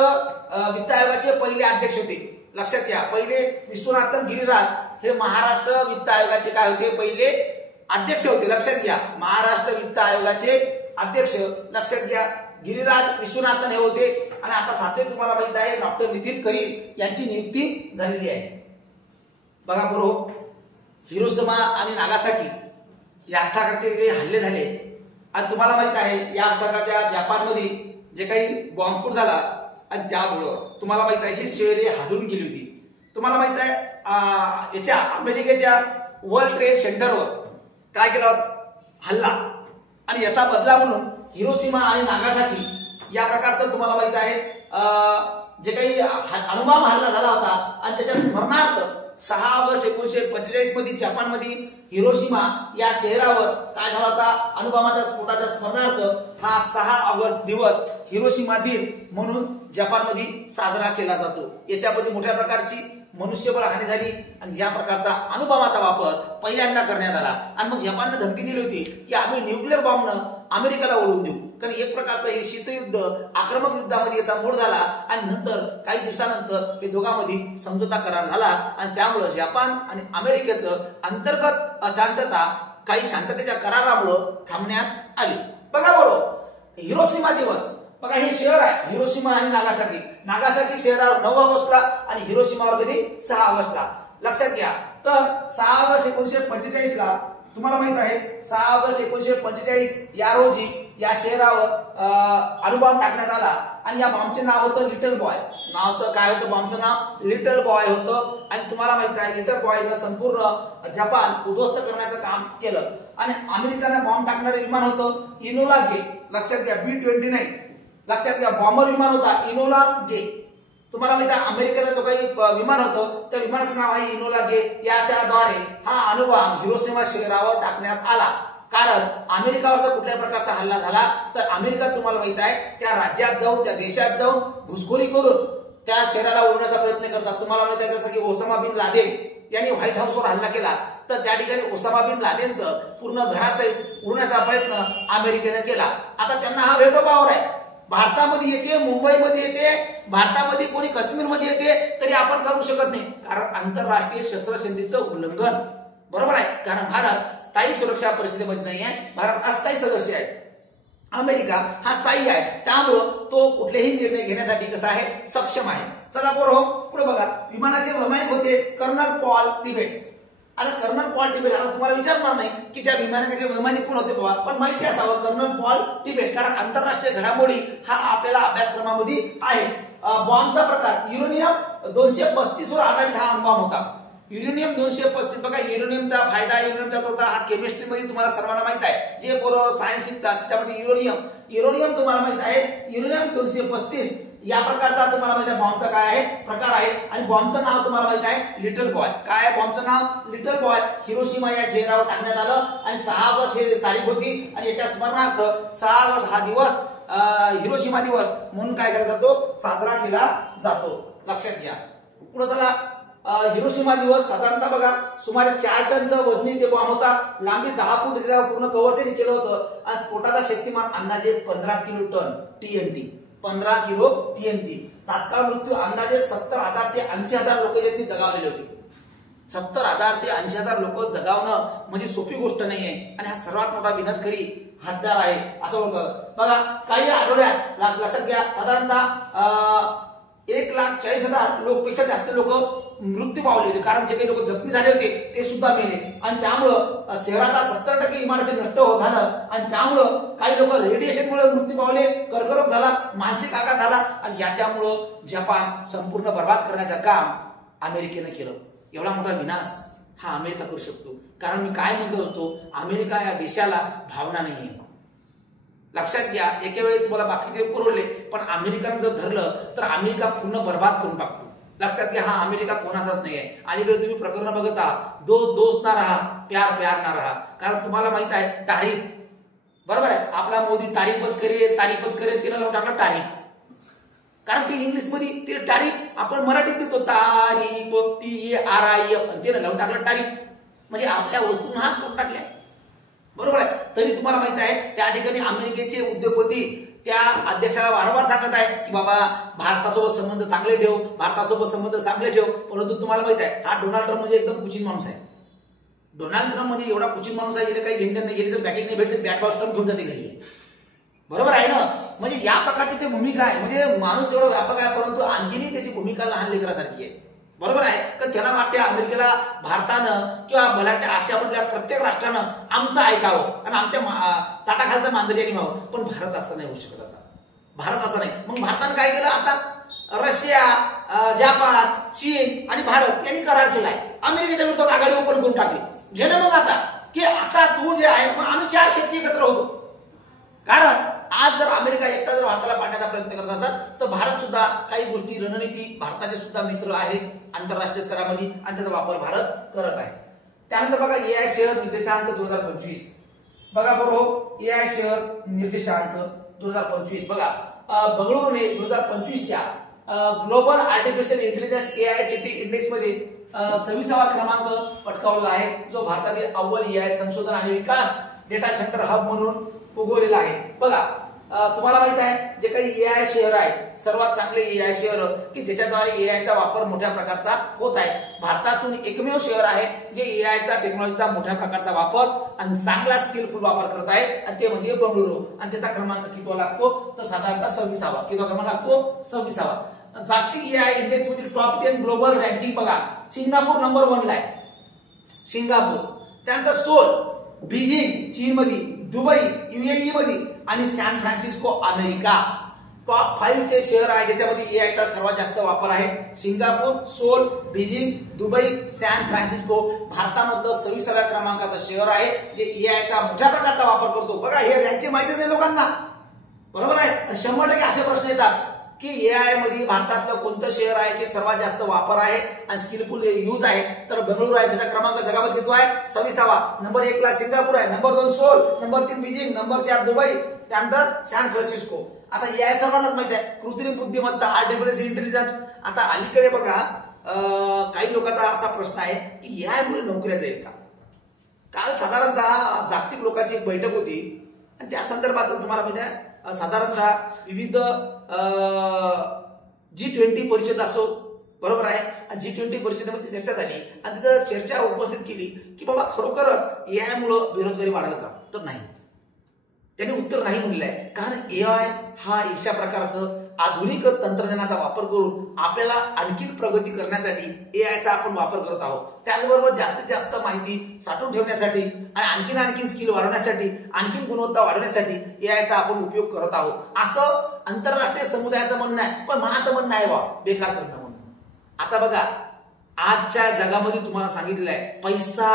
वित्त आयोगाचे पहिले अध्यक्ष होते. लक्षात घ्या, पहिले विश्वनाथन गिरिराज हे महाराष्ट्र वित्त आयोगाचे काय होते? पहिले अध्यक्ष होते. लक्षात घ्या, महाराष्ट्र वित्त आयोगाचे अध्यक्ष लक्षात घ्या गिरिराज विश्वनाथन हे होते. आणि आता 7वे तुम्हाला माहित आहे डॉक्टर नितीन करील यांची नियुक्ती झालेली आहे. बघा बरोबर, हिरोशिमा आणि नागासाकी या प्रकारचे काही हल्ले झाले आणि तुम्हाला माहित आहे या प्रकारच्या जपानमध्ये जे काही बॉम्बस्फोट झाला आणि त्यामुळं तुम्हाला माहित आहे ही शहरे हादरून गेली होती. तुम्हाला माहित आहे याच्या अमेरिकेच्या वर्ल्ड ट्रेड सेंटरवर काय केला हल्ला आणि याचा बदला म्हणून हिरोशिमा आणि नागासाकी या प्रकारचं तुम्हाला माहित आहे जे काही अणुबॉम्ब हल्ला झाला होता आणि त्याच्या स्मरणार्थ 6 ऑगस्ट 1945 मध्ये जपानमध्ये हिरोशिमा या शहरावर काय झाला होता, अणुबॉम्बाच्या स्फोटाच्या स्मरणार्थ हा 6 ऑगस्ट दिवस हिरोशिमा दिन म्हणून जपानमध्ये साजरा केला जातो। याच्यामध्ये मोठ्या प्रकारची मनुष्यबळ हानी झाली आणि या प्रकारचा अणुबॉम्बाचा वापर पहिल्यांदा करण्यात आला आणि मग जपानने धमकी दिली होती की आम्ही न्यूक्लिअर बॉम्बनं अमेरिकेला ओढून देऊ, कारण एक प्रकारचं हे शीतयुद्ध आक्रमक युद्धामध्ये याचा मोड झाला आणि नंतर काही दिवसानंतर हे दोघांमध्ये समझोता करार झाला आणि त्यामुळे जपान आणि अमेरिकेचं अंतर्गत अशांतता काही शांततेच्या करारामुळे थांबण्यात आली। बघा बरोबर, हिरोशिमा दिवस बघा हे शहर आहे हिरोशिमा आणि नागासाकी। नागासाकी शहरावर 9 ऑगस्टला आणि हिरोशिमावर कधी 6 ऑगस्टला। लक्षात घ्या, तर 6 ऑगस्ट 1945 ला तुम्हाला माहित आहे 6 ऑगस्ट 1945 या रोजी या शहरावर अणुबॉम्ब टाकण्यात आला आणि या बॉम्बचे नाव होतं लिटल बॉय। नावाचं काय होतं, बॉम्बचं नाव लिटल बॉय होतं आणि तुम्हाला माहित आहे लिटल बॉयनं संपूर्ण जपान उद्ध्वस्त करण्याचं काम केलं आणि अमेरिकेनं बॉम्ब टाकणारे विमान होतं इनोला गे। लक्षात घ्या, B-29 लक्षात घ्या, बॉम्बर विमान होता इनोला गे। तुम्हाला माहिती आहे अमेरिकेचा जो काही विमान होतं त्या विमानाचं नाव आहे इनोला गे। याच्याद्वारे हा अणुबॉम्ब हिरोशिमा शहरावर टाकण्यात आला, कारण अमेरिकावर जर कुठल्या प्रकारचा हल्ला झाला तर अमेरिका तुम्हाला माहित आहे त्या राज्यात जाऊन त्या देशात जाऊन घुसखोरी करून त्या शहराला उडवण्याचा प्रयत्न करतात। तुम्हाला माहित आहे जसं की ओसामा बिन लादेन यांनी व्हाईट हाऊसवर हल्ला केला तर त्या ठिकाणी ओसामा बिन लादेनचं पूर्ण घरासहित उडवण्याचा प्रयत्न अमेरिकेने केला। आता त्यांना हा व्हेटो पॉवर आहे, भारतामध्ये येते, मुंबईमध्ये येते, भारतामध्ये कोणी काश्मीरमध्ये येते तरी आपण करू शकत नाही, कारण आंतरराष्ट्रीय शस्त्रसंधीचं उल्लंघन। बरोबर आहे, कारण भारत स्थायी सुरक्षा परिस्थितीमध्ये नाही आहे, भारत अस्थायी सदस्य आहे, अमेरिका हा स्थायी आहे, त्यामुळं तो कुठलेही निर्णय घेण्यासाठी कसा आहे सक्षम आहे। चला बरोबर पुढे बघा, विमानाचे वैमानिक होते कर्नल पॉल टिबेट्स। आता कर्नल पॉल टिबेट, आता तुम्हाला विचारणार नाही की त्या विमानाचे वैमानिक कोण होते बाबा, पण माहिती असावं कर्नल पॉल टिबेट, कारण आंतरराष्ट्रीय घडामोडी हा आपल्याला अभ्यासक्रमामध्ये आहे। बॉम्बचा प्रकार युरेनियम 235 वर आधारित हा अणुबॉम्ब होता। युरेनियम 235 बघा, युरेनियमचा फायदा युरेनियमचा तोटा हा केमिस्ट्री मध्ये तुम्हाला सर्वांना माहित आहे, जे पोरं सायन्स शिकतात त्याच्यामध्ये युरेनियम तुम्हाला माहित आहे, युरेनियम 235 या प्रकारचा तुम्हाला माहित आहे बॉम्बचा काय आहे प्रकार आहे आणि बॉम्बचं नाव तुम्हाला माहित आहे लिटल बॉय। काय आहे बॉम्बचं नाव लिटल बॉय। हिरोशिमा या शहरावर टाकण्यात आलं आणि 6 ऑगस्ट हे तारीख होती आणि याच्या स्मरणार्थ 6 ऑगस्ट हा दिवस हिरोशिमा दिवस म्हणून काय केला जातो साजरा केला जातो। लक्षात घ्या, पुढे चला, हिरोशिमा दिवस साधारणतः बघा सुमारे 4 टनचं वजनी ते बॉम्ब होता, लांबी 10 फूट, त्याच्यावर पूर्ण कव्हर त्यांनी केलं होतं आणि स्फोटाचा शक्तिमान अंदाजे 15 kilo ton TNT, 15 kilo TNT। तात्काळ मृत्यू अंदाजे 70,000 ते 80,000 लोक यांनी दगावलेले होते। 70,000 ते 80,000 लोक जगावणं म्हणजे सोपी गोष्ट नाही आहे आणि हा सर्वात मोठा विनाशकारी हत्यार आहे असं होतं। बघा काही आठवड्यात लक्षात घ्या साधारणतः 1,40,000 लोकपेक्षा जास्त लोक मृत्यू पावले होते, कारण जे काही लोक जखमी झाले होते ते सुद्धा मेले आणि त्यामुळं शहराचा 70% इमारती नष्ट होत झालं आणि त्यामुळं काही लोक रेडिएशनमुळे मृत्यू पावले, कर्करोग झाला, मानसिक आघात झाला आणि याच्यामुळं जपान संपूर्ण बर्बाद करण्याचं काम अमेरिकेनं केलं। एवढा मोठा विनाश हा अमेरिका करू शकतो, कारण मी काय म्हणतो होतो अमेरिका या देशाला भावना नाहीये। लक्षात घ्या, एके वेळी तुम्हाला बाकीचे पुरवले पण अमेरिकानं जर धरलं तर अमेरिका पूर्ण बर्बाद करून टाकतो। लक्षात घ्या, हा अमेरिका कोणाचाच नाही आहे। अलीकडे तुम्ही प्रकरण बघत आहात, दोस्त ना रहा, प्यार ना रहा, कारण तुम्हाला माहित आहे तारीफ, बरोबर आहे, आपला मोदी तारीफच करे तिला लावून टाकलं तारीफ, कारण ती इंग्लिश मध्ये ती तारीफ आपण मराठीत लिहितो तारीफ TARIF तिला लावून टाकलं तारीफ, म्हणजे आपल्या वस्तूंना हात करून टाकल्या। बरोबर आहे, तरी तुम्हाला माहित आहे त्या ठिकाणी अमेरिकेचे उद्योगपती त्या अध्यक्षाला वारंवार सांगत आहे की बाबा भारतासोबत संबंध चांगले ठेव, भारतासोबत संबंध चांगले ठेव, परंतु तुम्हाला माहित आहे हा डोनाल्ड ट्रम्प म्हणजे एकदम कुचीन माणूस आहे। डोनाल्ड ट्रम्प म्हणजे एवढा कुचीन माणूस आहे, याला काही घेणं नाही, जर बॅटिंग नाही भेटत बॅट बॉल ट्रम्प घेऊन जाते घरी, बरोबर आहे ना। म्हणजे या प्रकारची ते भूमिका आहे, म्हणजे माणूस एवढा व्यापक आहे परंतु आणखीनही त्याची भूमिका लहान लेकरासारखी आहे, बरोबर आहे का। त्याला वाटते अमेरिकेला भारतानं किंवा बलाढ्य आशियामधल्या प्रत्येक राष्ट्रानं आमचं ऐकावं आणि आमच्या ताटाखालचं मांजर निभावं, पण भारत असं नाही होऊ शकत। आता भारत असं नाही, मग भारतानं काय केलं, आता रशिया, जपान, चीन आणि भारत यांनी करार केलाय, अमेरिकेच्या विरोधात आघाडी ओपन करून टाकली। घेणं मग आता की आता तू जे आहे मग आम्ही 4 शक्ती एकत्र होतो, कारण आज जर अमेरिका एकटा जर भारताला पाडण्याचा प्रयत्न करत असत तर भारत सुद्धा काही गोष्टी रणनीती भारताचे सुद्धा मित्र आहेत आंतरराष्ट्रीय स्तरामध्ये आणि त्याचा वापर भारत करत आहे. त्यानंतर बघा AI शेअर निर्देशांक 2025. बघा बरोबर AI शेअर निर्देशांक 2025 बघा बंगळुरूने 2025च्या global artificial intelligence AI city index मध्ये 26वा क्रमांक पटकावला आहे, जो भारतातील अव्वल AI संशोधन आणि विकास डेटा सेंटर हब म्हणून उगवलेला आहे. बघा तुम्हाला माहित आहे जे काही AI शेअर आहे सर्वात चांगले AI शेअर की ज्याच्याद्वारे AI चा वापर मोठ्या प्रकारचा होत आहे. भारतातून एकमेव शेअर आहे जे AI चा टेक्नॉलॉजीचा मोठ्या प्रकारचा वापर आणि चांगला स्किलफुल वापर करत आहे आणि ते म्हणजे बंगळुरू. आणि त्याचा क्रमांक कितवा लागतो तर साधारणतः 26वा. कितवा क्रमांक लागतो 26वा. जागतिक AI इंडेक्स मधील टॉप 10 ग्लोबल रँकिंग बघा सिंगापूर नंबर 1 ला आहे. सिंगापूर, त्यानंतर सोल बीजिंग चीन मध्ये, दुबई UAE मध्ये आणि सॅन फ्रान्सिस्को अमेरिका. टॉप 5 चे शहर आहे ज्याच्यामध्ये AI चा सर्वात जास्त वापर आहे. Singapore, Seoul, Beijing, Dubai, San फ्रान्सिस्को. भारतामधलं 26व्या क्रमांकाचं शहर आहे जे AI चा मोठ्या प्रकारचा वापर करतो. बघा हे रँकिंग माहितीच नाही लोकांना, बरोबर आहे. 100% असे प्रश्न येतात की AI मध्ये भारतातलं कोणतं शहर आहे की सर्वात जास्त वापर आहे आणि स्किलफुल यूज आहे तर बंगळुरू आहे. त्याचा क्रमांक जगामध्ये किती आहे 26वा. नंबर 1 ला सिंगापूर आहे, number 2 Seoul, number 3 Beijing, number 4 Dubai, त्यानंतर सॅन फ्रान्सिस्को. आता AI सर्वांनाच माहिती आहे कृत्रिम बुद्धिमत्ता आर्टिफिशियल इंटेलिजन्स. आता अलीकडे बघा काही लोकांचा असा प्रश्न आहे की AI मुळे नोकऱ्या जाईल का. काल साधारणतः जागतिक लोकांची एक बैठक होती आणि त्या संदर्भात तुम्हाला माहिती आहे साधारणतः विविध G20 परिषद असो, बरोबर आहे. G20 परिषदेमध्ये चर्चा झाली आणि तिथं चर्चा उपस्थित केली की बाबा खरोखरच AI मुळे बेरोजगारी वाढेल का तर नाही. त्यांनी उत्तर नाही म्हणले आहे. कारण AI हा अशा प्रकारचं आधुनिक तंत्रज्ञानाचा वापर करून आपल्याला आणखी प्रगती करण्यासाठी AI चा आपण वापर करत आहोत. त्याचबरोबर जास्तीत जास्त माहिती साठवून ठेवण्यासाठी आणि आणखीन स्किल वाढवण्यासाठी आणखीन गुणवत्ता वाढवण्यासाठी AI चा आपण उपयोग करत आहोत असं आंतरराष्ट्रीय समुदायाचं म्हणणं आहे. पण माझं म्हणणं आहे बेकार करणं म्हणून. आता बघा आजच्या जगामध्ये तुम्हाला सांगितलं आहे पैसा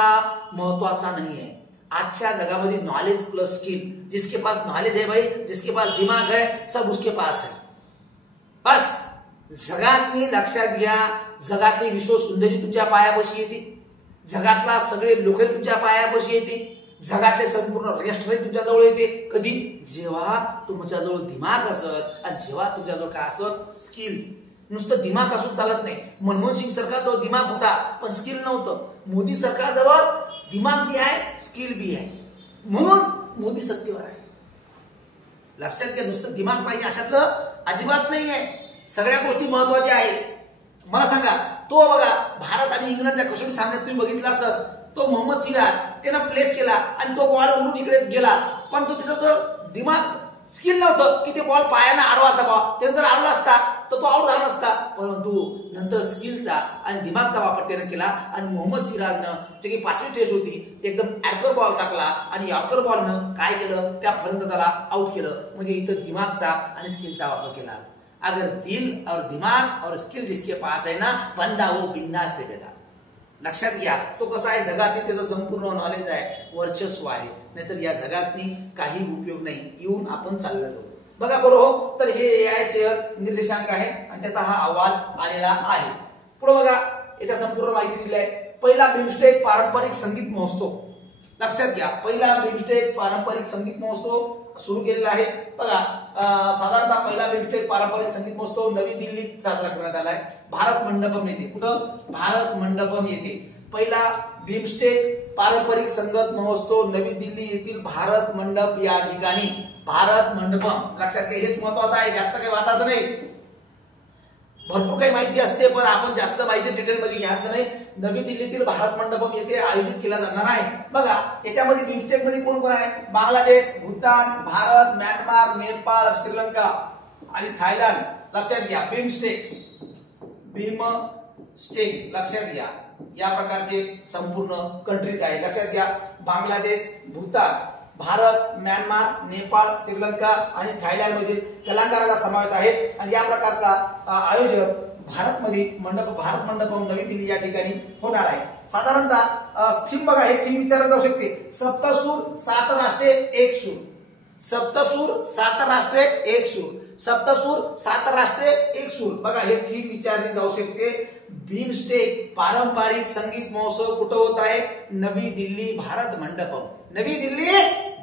महत्वाचा नाही आहे. आजच्या जगामध्ये नॉलेज प्लस स्किल, जिसके पास नॉलेज है भाई, जिसके पास दिमाग है सब उसके पास है. बस जगातली लक्षात घ्या, जगातली विश्व सुंदरी तुमच्या पायापाशी येते, जगातला सगळे लोक तुमच्या पायापाशी येते, जगातले संपूर्ण राष्ट्र तुमच्या जवळ येते. कधी जेव्हा तुमच्या जवळ दिमाग असत आणि जेव्हा तुमच्या जवळ काय असत स्किल. नुसतं दिमाग असून चालत नाही. मनमोहन सिंग सरकारजवळ दिमाग होता पण स्किल नव्हतं. मोदी सरकारजवळ दिमाग भी आहे स्किल भी आहे म्हणून मोदी सत्तेवर आहे. लक्षात घ्या नुसतं दिमाग पाहिजे अशातलं अजिबात नाही आहे. सगळ्या गोष्टी महत्वाच्या आहेत. मला सांगा तो बघा भारत आणि इंग्लंडच्या कसोटी सामन्यात तुम्ही बघितला असत तो मोहम्मद सिराज त्यानं प्लेस केला आणि तो बॉल उडून इकडेच गेला पण तो त्याचा जर दिमाग स्किल नव्हतं की ते बॉल पायानं आडवाचा त्यानं जर आडला असता तर तो आउट झाला नसता. परंतु नंतर स्किलचा आणि दिमागचा वापर त्यानं केला आणि मोहम्मद सिराजनं जे की 5वी टेस्ट होती एकदम ॲर्कर बॉल टाकला आणि यॉर्कर बॉलनं काय केलं त्या फलंदाजाला आउट केलं. म्हणजे इथं दिमागचा आणि स्किलचा वापर केला. अगर दिल और दिमाग और स्किल जिसके पास है ना बंदा वो बिंदास है बेटा. लक्षात घ्या तो कसा आहे जगातील त्याचं संपूर्ण नॉलेज आहे वर्चस्व आहे. नाहीतर या जगातनी काही उपयोग नाही. येऊन आपण चाललो जाऊ. बघा बरोबर तर हे AI शेअर निर्देशांक आहे आणि त्याचा हा अहवाल आलेला आहे. पुढे बघा याचा संपूर्ण माहिती दिली आहे. पहिला बिमस्टेक पारंपरिक संगीत महोत्सव. लक्षात घ्या पहिला बिमस्टेक पारंपरिक संगीत महोत्सव सुरू केलेला आहे. बघा साधारणतः पहिला बिमस्टेक पारंपरिक संगीत महोत्सव नवी दिल्लीत साजरा करण्यात आला आहे. भारत मंडपम येथे. कुठं भारत मंडपम येथे पहिला बिमस्टेक पारंपरिक संगीत महोत्सव नवी दिल्ली येथील भारत मंडप या ठिकाणी. भारत मंडपम लक्षात घ्या हेच महत्वाचं आहे. जास्त काही वाचायचं नाही. भरपूर काही माहिती असते पण आपण जास्त माहिती डिटेल मध्ये घ्यायचं नाही. नवी दिल्लीतील भारत मंडपम येथे आयोजित केला जाणार आहे. बघा याच्यामध्ये बिमस्टेक मध्ये कोण कोण आहे बांगलादेश, भूतान, भारत, म्यानमार, नेपाळ, श्रीलंका आणि थायलंड. लक्षात घ्या बिमस्टेक लक्षात घ्या या प्रकारचे संपूर्ण कंट्रीज आहे. लक्षात घ्या बांगलादेश, भूतान, भारत, म्यानमार, नेपाळ, श्रीलंका आणि थायलंड मधील तेलंगणाचा समावेश आहे. आणि या प्रकारचा आयोजन भारत मंडपम नवी दिल्ली या ठिकाणी होणार आहे. साधारणतः थीम बघा हे थीम विचारले जाऊ शकते. सप्तसूर 7 राष्ट्रे 1 सूर. सप्तसूर सात राष्ट्रे एक सूर, सप्तसूर सात राष्ट्रे एक सूर. बघा हे थीम विचारली जाऊ शकते. बिमस्टेक पारंपरिक संगीत महोत्सव कुठं होत आहे? नवी दिल्ली भारत मंडपम, नवी दिल्ली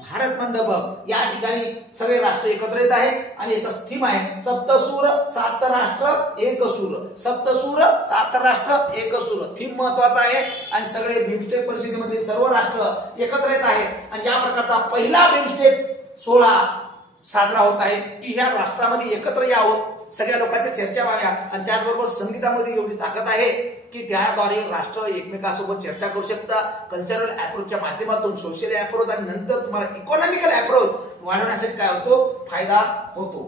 भारत मंडपम या ठिकाणी सगळे राष्ट्र एकत्र येत आहे आणि याचा थीम आहे सप्तसूर सात राष्ट्र एक सूर, सप्तसूर सात राष्ट्र एक सूर. थीम महत्वाचा आहे आणि सगळे बिमस्टेक परिषदेमध्ये सर्व राष्ट्र एकत्र येत आहेत आणि या प्रकारचा पहिला बिमस्टेक सोहळा साजरा होत आहे की ह्या राष्ट्रामध्ये एकत्र यावं, सगळ्या लोकांच्या चर्चा व्हाव्या आणि त्याचबरोबर संगीतामध्ये एवढी ताकद आहे की त्याद्वारे राष्ट्र एकमेकांसोबत चर्चा करू शकतात. कल्चरल अप्रोचच्या माध्यमातून सोशल अप्रोच आणि नंतर तुम्हाला इकॉनॉमिकल अप्रोच वाढवण्यासाठी काय होतो? फायदा होतो.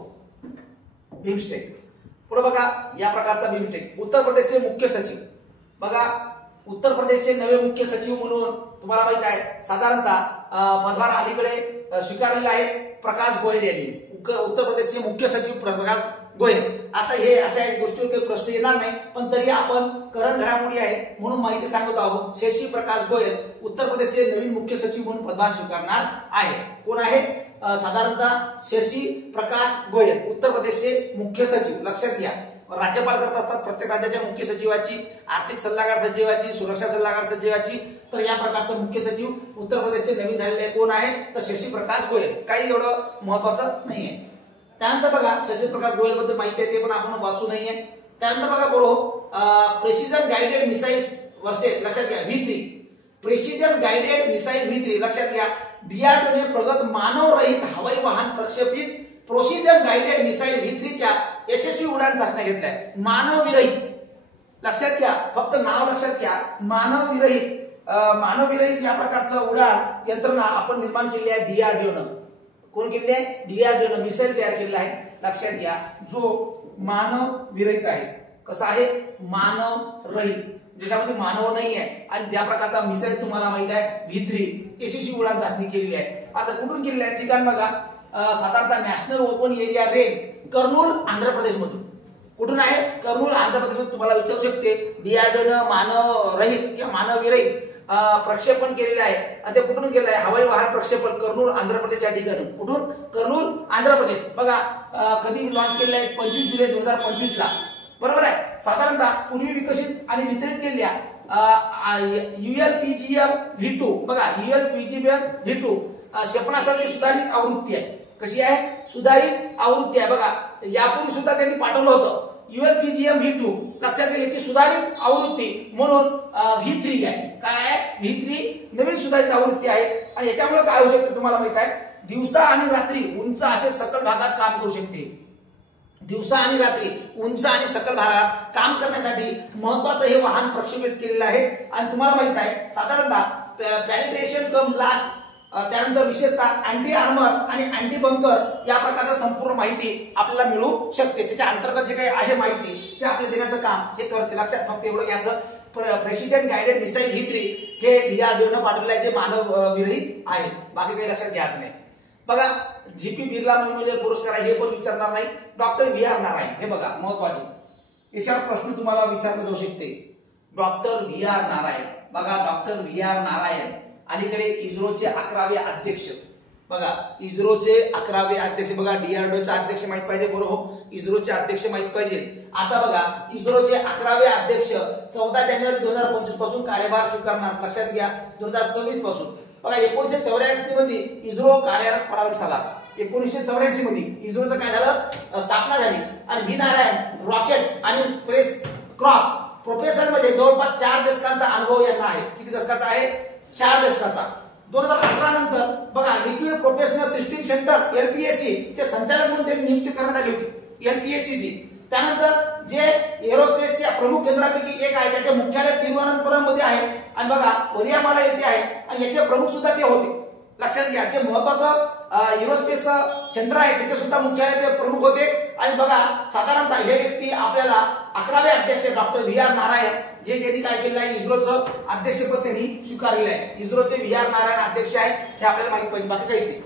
बिमस्टेक पुढे बघा या प्रकारचा बिमस्टेक. उत्तर प्रदेशचे मुख्य सचिव, बघा उत्तर प्रदेशचे नवे मुख्य सचिव म्हणून तुम्हाला माहित आहे साधारणतः पदभार अलीकडे स्वीकारलेला आहे प्रकाश गोयल यांनी. उत्तर प्रदेशचे मुख्य सचिव प्रकाश गोयल. आता हे अशा गोष्टीवर काही प्रश्न येणार नाही पण तरी आपण करंट घडामोडी आहे म्हणून माहिती सांगत आहोत. शशी प्रकाश गोयल उत्तर प्रदेशचे नवीन मुख्य सचिव म्हणून पदभार स्वीकारणार आहे. कोण आहे? साधारणतः शशी प्रकाश गोयल उत्तर प्रदेशचे मुख्य सचिव. लक्षात घ्या राज्यपाल करत असतात प्रत्येक राज्याच्या मुख्य सचिवाची, आर्थिक सल्लागार सचिवाची, सुरक्षा सल्लागार सचिवाची. तर या प्रकारचं मुख्य सचिव उत्तर प्रदेशचे नवीन झालेले कोण आहे? तर शशी प्रकाश गोयल. काही एवढं महत्वाचं नाहीये. त्यानंतर बघा शशी प्रकाश गोयल बद्दल माहिती आहे ते पण आपण वाचू नाहीये. त्यानंतर बघा बरोबर प्रेसिजन गाइडेड मिसाइल्स वर्सेस, लक्षात घ्या V3, precision guided missile V3 लक्षात घ्या. डीआरडीओने प्रगत मानवरहित हवाई वाहन प्रक्षेपित प्रोसिजन गाइडेड मिसाइल V3 च्या यशस्वी उड्डाण चाचण्या घेतल्या. मानवविरहित, लक्षात घ्या फक्त नाव लक्षात घ्या, मानवविरहित मानवविरहित या प्रकारचं उड्डाण यंत्रणा आपण निर्माण केली आहे डीआरडीओनं. कोण केली आहे? डीआरडीओनं मिसाईल तयार केलेला आहे. लक्षात घ्या जो मानव विरहित आहे. कसा आहे? मानव रहित, ज्याच्यामध्ये मानव नाही आहे आणि ज्या प्रकारचा मिसाईल तुम्हाला माहित आहे V3 यशस्वी उड्डाण चाचणी केलेली आहे. आता कुठून केलेली आहे? ठिकाण बघा साधारणतः national open area range Kurnool Andhra Pradesh मधून. कुठून आहे? कर्नूल आंध्र प्रदेश मधून. तुम्हाला विचारू शकते डीआरडीओनं मानव रहित किंवा मानव विरहित प्रक्षेपण केलेलं आहे आणि ते कुठून केलं आहे? हवाई वाहन प्रक्षेपण कर्नूल आंध्र प्रदेश या ठिकाणी. कुठून? कर्नूल आंध्र प्रदेश. बघा कधी लॉन्च केलेलं आहे? 25 जुलै 2025 ला. बरोबर आहे. साधारणतः पूर्वी विकसित आणि वितरित केलेल्या ULPGM V2, बघा ULPGM V2 क्षेपणास्त्राची सुधारित आवृत्ती आहे. कशी आहे? सुधारित आवृत्ती आहे. बघा यापूर्वी सुद्धा त्यांनी पाठवलं होतं ULPGM V2. लक्षात घ्या याची सुधारित आवृत्ती म्हणून V3 आहे. काय आहे? V3 नवीन सुधारित आवृत्ती आहे आणि याच्यामुळे काय होऊ शकते तुम्हाला माहित आहे? दिवसा आणि रात्री उंच असे सकल भागात काम करू शकते. दिवसा आणि रात्री उंच आणि सकल भागात काम करण्यासाठी महत्वाचं हे वाहन प्रक्षेपित केलेलं आहे आणि तुम्हाला माहित आहे साधारणतः पेनिट्रेशन कम ब्लास्ट, त्यानंतर विशेषतः अँटी आर्मर आणि अँटी बंकर या प्रकारचा संपूर्ण माहिती आपल्याला मिळू शकते. त्याच्या अंतर्गत जे काही आहे माहिती ते आपल्याला देण्याचं काम हे करते. लक्षात फक्त एवढं घ्यायचं प्रेसिजन गाइडेड मिसाइल V3 हे डीआरडीओनं पाठवलेलं आहे जे मानव विरहित आहे. बाकी काही लक्षात घ्यायचं नाही. बघा जीपी बिर्ला मेमोरियल पुरस्कार आहे हे पण विचारणार नाही. Doctor V.R. नारायण हे बघा महत्वाचे याच्यावर प्रश्न तुम्हाला विचारले जाऊ शकते. Doctor V.R. नारायण. बघा डॉक्टर V.R. नारायण अलीकडे इस्रोचे 11वे अध्यक्ष. बघा इस्रोचे 11वे अध्यक्ष. बघा डीआरडीओचे अध्यक्ष माहित पाहिजे बरोबर, इस्रोचे अध्यक्ष माहित पाहिजे. आता बघा इस्रोचे 11वे अध्यक्ष 14 जानेवारी 2025 पासून कार्यभार स्वीकारणार. लक्षात घ्या 2026 पासून. बघा 1984 मध्ये इस्रो कार्यालयास प्रारंभ झाला. 1984 मध्ये इस्रोचं काय झालं? स्थापना झाली आणि V. नारायण रॉकेट आणि स्पेस क्रॉप प्रोफेशन मध्ये जवळपास 4 दशकांचा अनुभव यांना आहे. किती दशकाचा आहे? 4 दशकाचा. 2018 नंतर बघा liquid professional system centre LPSC चे संचालक म्हणून त्यांनी नियुक्ती करण्यात आली होती LPSC ची. त्यानंतर जे एरोस्पेसच्या प्रमुख केंद्रापैकी एक आहे त्याचे मुख्यालय तिरुवनंतपुरम मध्ये आहे आणि बघा वरियामाला येथे आहे आणि याचे प्रमुख सुद्धा ते होते. लक्षात घ्या जे महत्वाचं एरोस्पेस सेंटर आहे त्याचे सुद्धा मुख्यालयाचे प्रमुख होते आणि बघा साधारणतः हे व्यक्ती आपल्याला 11वे अध्यक्ष डॉक्टर V.R. नारायण जे त्यांनी काय केलेलं आहे इस्रोचं अध्यक्षपद त्यांनी स्वीकारलेलं आहे. इस्रोचे V.R. नारायण अध्यक्ष आहेत हे आपल्याला माहित पाहिजे. बाकी काहीच नाही.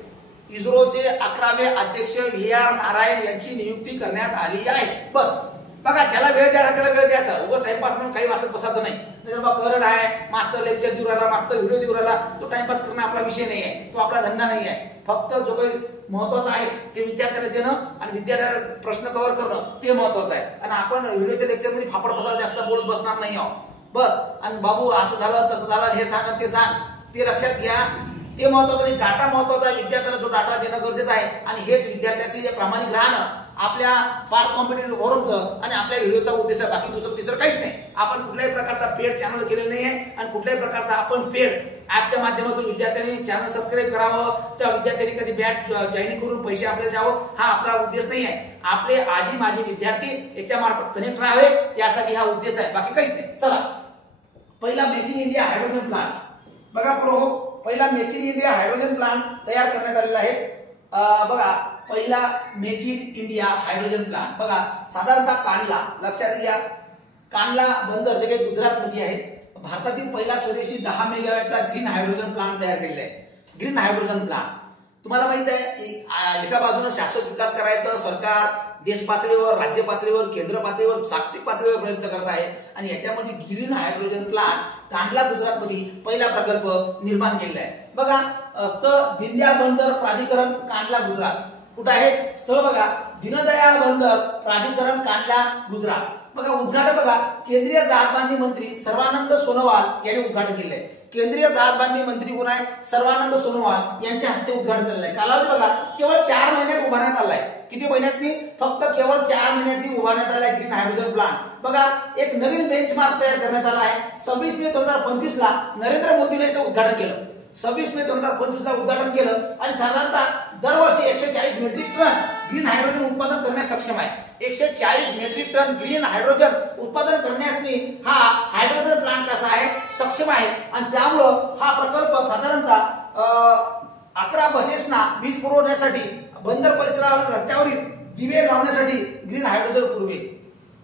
इस्रोचे 11वे अध्यक्ष V.R. नारायण यांची नियुक्ती करण्यात आली आहे. बस बघा ज्याला वेळ द्यायला त्याला वेळ द्यायचा. उगाच टाइमपास म्हणून काही वाचत बसायचं नाही. करंट आहे मास्तर लेक्चर देऊ राहिला, मास्तर व्हिडिओ देऊ राहिला, तो टाइमपास करणं आपला विषय नाही आहे, तो आपला धंदा नाही आहे. फक्त जो काही महत्वाचं आहे ते विद्यार्थ्याला देणं आणि विद्यार्थ्याला प्रश्न कव्हर करणं ते महत्वाचं आहे. आणि आपण व्हिडिओच्या लेक्चरमध्ये फापड पसारा जास्त बोलत बसणार नाही आहोत बस. आणि बाबू असं झालं तसं झालं हे सांग ते सांग ते लक्षात घ्या, ते महत्वाचं नाही. डाटा महत्वाचा आहे, विद्यार्थ्यांना जो डाटा देणं गरजेचं आहे. आणि हेच विद्यार्थ्याशी प्रामाणिक राहणं आपल्या पार्थ कॉम्पिटिटिव्ह फोरमचं आणि आपल्या व्हिडिओचा उद्देश आहे. बाकी दुसरं तिसरं काहीच नाही. आपण कुठल्याही प्रकारचा पेड चॅनल केलेलं नाही आहे आणि कुठल्याही प्रकारचा आपण पेड ऍपच्या माध्यमातून विद्यार्थ्यांनी चॅनल सबस्क्राईब करावं, त्या विद्यार्थ्यांनी कधी बॅच जॉईन करून पैसे आपल्याला द्यावं हा आपला उद्देश नाही आहे. आपले आजी माझे विद्यार्थी याच्या मार्फत कनेक्ट राहावे यासाठी हा उद्देश आहे, बाकी काहीच नाही. चला, पहिला make in India hydrogen plant बघा प्रो. पहिला make in India hydrogen plant तयार करण्यात आलेला आहे. बघा पहिला make in India hydrogen plant बघा साधारणतः कांडला, लक्षात घ्या कांडला बंदर जे काही गुजरातमध्ये आहे, भारतातील पहिला स्वदेशी 10 मेगावॅटचा ग्रीन हायड्रोजन प्लांट तयार केलेला आहे. ग्रीन हायड्रोजन प्लांट तुम्हाला माहित आहे एका बाजूने शाश्वत विकास करायचं सरकार देश पातळीवर, राज्य पातळीवर, केंद्र पातळीवर, जागतिक पातळीवर प्रयत्न करत आहे. आणि याच्यामध्ये ग्रीन हायड्रोजन प्लांट कांडला गुजरातमध्ये पहिला प्रकल्प निर्माण केलेला आहे. बघा स्थळ दीनदयाळ बंदर प्राधिकरण कांडला गुजरात. कुठं आहे स्थळ बघा, दीनदयाळ बंदर प्राधिकरण कांडला गुजरात. बघा उद्घाटन बघा केंद्रीय जहाजबांधणी मंत्री सर्वानंद सोनोवाल यांनी उद्घाटन केले आहे. केंद्रीय जहाजबांधणी मंत्री कोण आहे? सर्वानंद सोनोवाल यांच्या हस्ते उद्घाटन झालेलं आहे. कालावधी बघा केवळ 4 महिन्यात उभारण्यात आलाय. किती महिन्यातनी? फक्त केवळ 4 महिन्यातनी उभारण्यात आलाय ग्रीन हायड्रोजन प्लांट. बघा एक नवीन बेंचमार्क तयार करण्यात आला आहे. 26 मे 2025 ला नरेंद्र मोदीने याचं उद्घाटन केलं. 26 मे 2025 ला उद्घाटन केलं आणि साधारणतः दरवर्षी 140 मेट्रिक टन ग्रीन हायड्रोजन उत्पादन करण्यास सक्षम आहे. 140 मेट्रिक टन ग्रीन हायड्रोजन उत्पादन करण्यास हा हायड्रोजन प्लांट कसा आहे? सक्षम आहे. आणि त्यामुळं हा प्रकल्प साधारणतः 11 बसेसना वीज पुरवण्यासाठी, बंदर परिसरावर रस्त्यावरील दिवे लावण्यासाठी ग्रीन हायड्रोजन पुरवेल.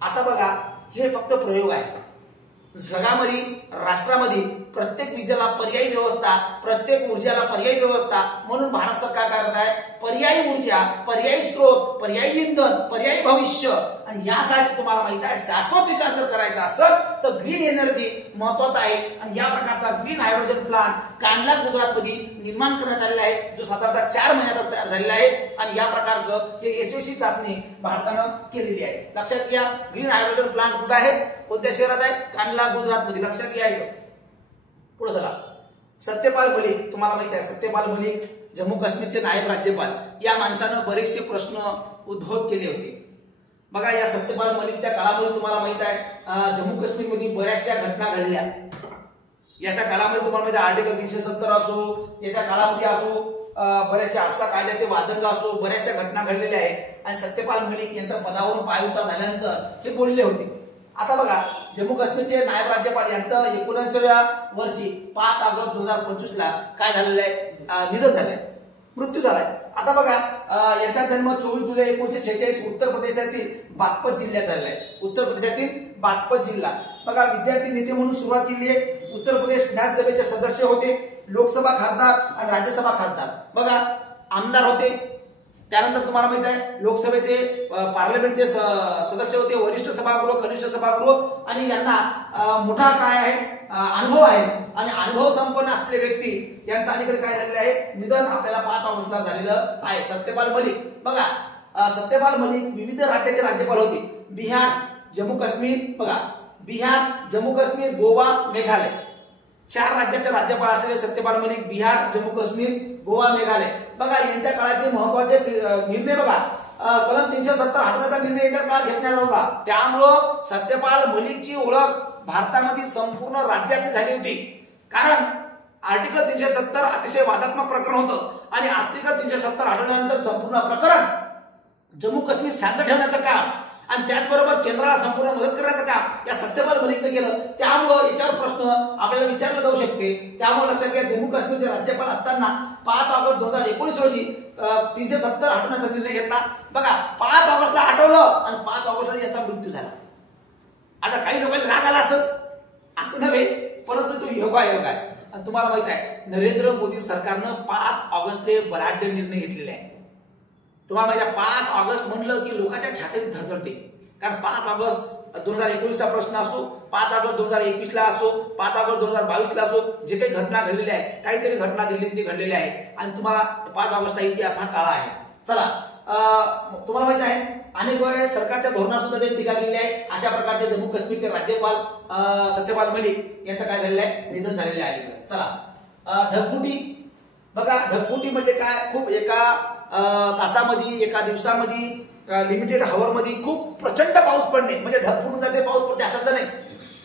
आता बघा हे फक्त प्रयोग आहे. जगामध्ये राष्ट्रामध्ये प्रत्येक विजेला पर्यायी व्यवस्था, प्रत्येक ऊर्जेला पर्यायी व्यवस्था म्हणून भारत सरकार काय करत आहे? पर्यायी ऊर्जा, पर्यायी स्त्रोत, पर्यायी इंधन, पर्यायी भविष्य. आणि यासाठी तुम्हाला माहित आहे शाश्वत विकास जर करायचा असेल तर ग्रीन एनर्जी महत्वाचा आहे. आणि या प्रकारचा ग्रीन हायड्रोजन प्लांट कांडला गुजरातमध्ये निर्माण करण्यात आलेला आहे, जो साधारणतः 4 महिन्यातच तयार झालेला आहे. आणि या प्रकारचं हे यशस्वी चाचणी भारतानं केलेली आहे. लक्षात घ्या ग्रीन हायड्रोजन प्लांट कुठे आहे, कोणत्या शहरात आहे? कांडला गुजरातमध्ये. लक्षात घ्यायचं. पुढे चला, सत्यपाल मलिक तुम्हाला माहित आहे, सत्यपाल मलिक जम्मू काश्मीरचे नायब राज्यपाल. या माणसानं बरेचसे प्रश्न उद्भव केले होते. बघा या सत्यपाल मलिकच्या काळामध्ये तुम्हाला माहित आहे जम्मू काश्मीरमध्ये बऱ्याचशा घटना घडल्या. याच्या काळामध्ये तुम्हाला माहिती आहे आर्टिकल 370 असो, याच्या काळामध्ये असो, बऱ्याचशा आपसा कायद्याचे वादंग असो, बऱ्याचशा घटना घडलेल्या आहेत. आणि सत्यपाल मलिक यांच्या पदावरून पायउतार झाल्यानंतर हे बोलले होते. आता बघा जम्मू काश्मीरचे नायब राज्यपाल यांचं 19व्या वर्षी 5 ऑगस्ट 2025 ला काय झालेलं आहे? निधन झालंय, मृत्यू झालाय. आता बघा याचा जन्म 24 जुलै 1946 उत्तर प्रदेशातील बागपत जिल्ह्यात झालेला आहे. उत्तर प्रदेशातील बागपत जिल्हा. बघा विद्यार्थी नेते म्हणून सुरुवात केली आहे. उत्तर प्रदेश विधानसभेचे सदस्य होते, लोकसभा खासदार आणि राज्यसभा खासदार. बघा आमदार होते. त्यानंतर तुम्हाला माहित आहे लोकसभेचे पार्लमेंटचे सदस्य होते, वरिष्ठ सभागृह, कनिष्ठ सभागृह. आणि यांना मोठा काय आहे अनुभव आहे. आणि अनुभव संपन्न असलेले व्यक्ती यांचं अलीकडे काय झालेलं आहे? निधन आपल्याला 5 ऑगस्टला झालेलं आहे. सत्यपाल मलिक. बघा सत्यपाल मलिक विविध राज्याचे राज्यपाल होते. बिहार, जम्मू काश्मीर, बघा बिहार, जम्मू काश्मीर, गोवा, मेघालय. 4 राज्याचे राज्यपाल असलेले सत्यपाल मलिक बिहार, जम्मू काश्मीर, गोवा, मेघालय. बघा यांच्या काळातले महत्वाचे निर्णय बघा कलम 370 हटवण्याचा निर्णय यांच्या काळात घेतला होता. त्यामुळं सत्यपाल मलिकची ओळख भारतामध्ये संपूर्ण राज्यात झाली होती. कारण आर्टिकल 370 अतिशय वादात्मक प्रकरण होतं आणि आर्टिकल 370 हटवल्यानंतर संपूर्ण प्रकरण जम्मू काश्मीर शांत ठेवण्याचं काम आणि त्याचबरोबर केंद्राला संपूर्ण मदत करण्याचं काम या सत्यपाल मलिकने केलं. त्यामुळं याच्यावर प्रश्न आपल्याला विचारला जाऊ शकते. त्यामुळे लक्षात घ्या जम्मू काश्मीरचे राज्यपाल असताना 5 ऑगस्ट 2019 रोजी 370 हटवण्याचा निर्णय घेतला. बघा 5 ऑगस्टला हटवलं आणि 5 ऑगस्टला याचा मृत्यू झाला. आता काही लोकांना राग आला असं नव्हे, परंतु तो योगायोग आहे. आणि तुम्हाला माहित आहे नरेंद्र मोदी सरकारनं 5 ऑगस्टले बलाढ्य निर्णय घेतलेले आहे. तुम्हाला माहिती आहे 5 ऑगस्ट म्हणलं की लोकांच्या छातीत धडधडते. कारण 5 ऑगस्ट 2019चा प्रश्न असो, 5 ऑगस्ट 2021 ला असो, 5 ऑगस्ट 2022 ला असो, जे काही घटना घडलेल्या आहेत, काहीतरी घटना दिल्लीत घडलेल्या आहेत आणि तुम्हाला 5 ऑगस्टचा इतिहास हा काळा आहे. चला, तुम्हाला माहित आहे अनेक वेळेस सरकारच्या धोरणावर सुद्धा त्यांनी टीका केली आहे. अशा प्रकारचे जम्मू काश्मीरचे राज्यपाल सत्यपाल मलिक यांचं काय झालेलं आहे, निधन झालेलं आहे. चला, ढगफुटी बघा, ढगफुटी म्हणजे काय, खूप एका तासामध्ये, एका दिवसामध्ये, लिमिटेड हॉवरमध्ये खूप प्रचंड पाऊस पडणे म्हणजे ढगफुटून जाते, पाऊस पडते असं तर नाही,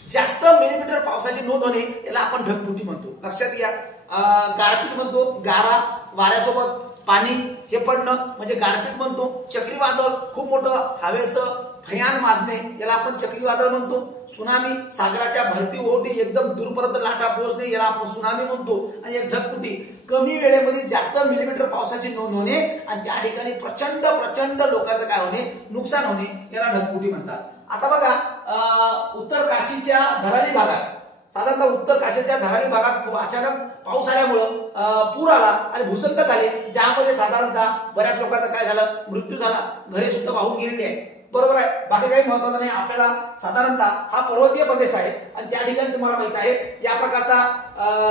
जास्त मिलीमीटर पावसाची नोंद होणे याला आपण ढगफुटी म्हणतो. लक्षात घ्या. गारपीट म्हणतो, गारा वाऱ्यासोबत पाणी हे पडणं म्हणजे गारपीट म्हणतो. चक्रीवादळ, खूप मोठं हवेचं भयान माजणे याला आपण चक्रीवादळ म्हणतो. सुनामी, सागराच्या भरती ओहोटी एकदम दूरपर्यंत लाटा पोहोचणे याला आपण सुनामी म्हणतो. आणि एक ढगफुटी, कमी वेळेमध्ये जास्त मिलीमीटर पावसाची नोंद होणे आणि त्या ठिकाणी प्रचंड प्रचंड लोकांचं काय होणे, नुकसान होणे याला ढगफुटी म्हणतात. आता बघा, उत्तर काशीच्या धराली भागात, साधारणतः उत्तर काशीच्या धराली भागात खूप अचानक पाऊस आल्यामुळं पूर आला आणि भूसंकट झाले, ज्यामध्ये साधारणतः बऱ्याच लोकांचा काय झालं, मृत्यू झाला, घरे सुद्धा वाहून गेलेली आहे. बरोबर आहे, बाकी काही महत्वाचं नाही. आपल्याला साधारणतः हा पर्वतीय प्रदेश आहे आणि त्या ठिकाणी तुम्हाला माहित आहे या प्रकारचा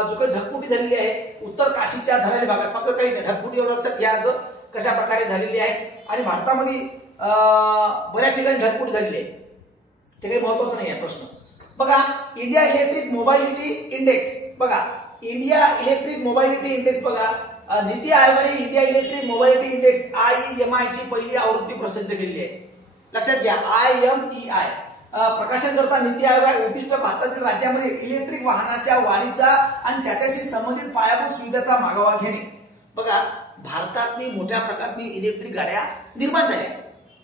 जो काही ढगफुटी झालेली आहे उत्तर काशीच्या धराली भागात, फक्त काही नाही, ढगफुटी एवढं लक्षात घ्यायचं कशा प्रकारे झालेली आहे. आणि भारतामध्ये बऱ्याच ठिकाणी ढगफुटी झालेली आहे, ते काही महत्वाचं नाही आहे प्रश्न. बघा, इंडिया इलेक्ट्रिक मोबाइलिटी इंडेक्स, बघा इंडिया इलेक्ट्रिक मोबाइलिटी इंडेक्स, बघा नीती आयोगाने India electric mobility index IEMI ची पहिली आवृत्ती प्रसिद्ध केली आहे. लक्षात घ्या, IMEI प्रकाशन करता नीती आयोग उद्दिष्ट भारतातील राज्यामध्ये इलेक्ट्रिक वाहनाच्या वाढीचा आणि त्याच्याशी संबंधित पायाभूत सुविधांचा मागोवा घेणे. बघा, भारतातली मोठ्या प्रकारची इलेक्ट्रिक गाड्या निर्माण झाल्या,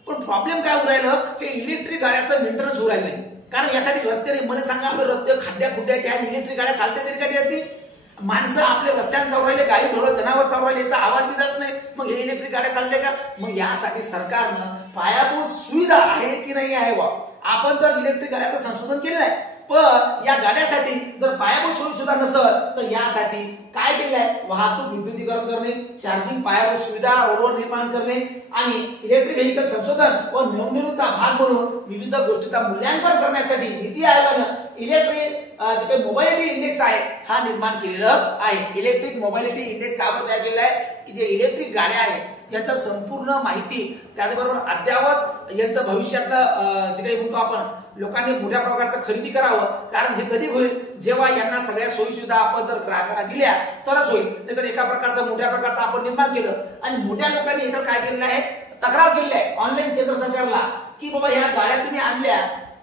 पण प्रॉब्लेम काय होऊ राहिलं की इलेक्ट्रिक गाड्याचं मेंटेनन्स होऊ राहिलं नाही. कारण यासाठी रस्ते नाही. मला सांगा, आपण रस्ते खड्ड्या खुड्ड्याच्या इलेक्ट्रिक गाड्या चालते तरी कधी येते? माणसं आपले रस्त्यावर चालू राहिले, गाई ढोरं जनावर चालू राहिले, याचा आवाज बी जात नाही, मग हे इलेक्ट्रिक गाड्या चालते का? मग यासाठी सरकारनं पायाभूत सुविधा आहे की नाही आहे बा, आपण जर इलेक्ट्रिक गाड्याचं संशोधन केलेलं आहे, पण या गाड्यासाठी जर पायाभूत सोयी सुद्धा नसत तर यासाठी काय केले आहे, वाहतूक विद्युतीकरण करणे, चार्जिंग पायाभूत सुविधा रोडवर निर्माण करणे आणि इलेक्ट्रिक व्हेकल संशोधन व नवनिर्मितीचा भाग म्हणून विविध गोष्टीचा मूल्यांकन करण्यासाठी नीती आयोगानं इलेक्ट्रिक जे काही मोबाइलिटी इंडेक्स आहे हा निर्माण केलेला आहे. इलेक्ट्रिक मोबाइलिटी इंडेक्स का बरं तयार केलेला आहे की जे इलेक्ट्रिक गाड्या आहेत याचा संपूर्ण माहिती, त्याचबरोबर अद्यावत यांचं भविष्यातलं जे काही म्हणतो आपण लोकांनी मोठ्या प्रकारचं खरेदी करावं, कारण हे कधी होईल जेव्हा यांना सगळ्या सोयी सुविधा आपण जर ग्राहकांना दिल्या तरच होईल. नाहीतर एका प्रकारचं मोठ्या प्रकारचं आपण निर्माण केलं आणि मोठ्या लोकांनी याच्यावर काय केलेलं आहे, तक्रार केलेली आहे ऑनलाईन केंद्र सरकारला की बाबा ह्या गाड्या तुम्ही आणल्या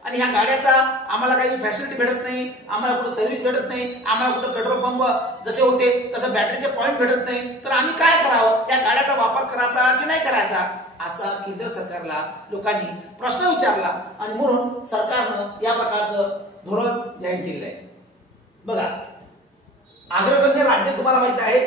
आणि ह्या गाड्याचा आम्हाला काही फॅसिलिटी भेटत नाही, आम्हाला कुठं सर्व्हिस भेटत नाही, आम्हाला कुठं पेट्रोल पंप जसे होते तसं बॅटरीचे पॉईंट भेटत नाही, तर आम्ही काय करावं, त्या गाड्याचा वापर करायचा की नाही करायचा, असा केंद्र सरकारला लोकांनी प्रश्न विचारला आणि म्हणून सरकारनं या प्रकारचं धोरण जाहीर केलेलं आहे. बघा, अग्रगण्य राज्य तुम्हाला माहित आहे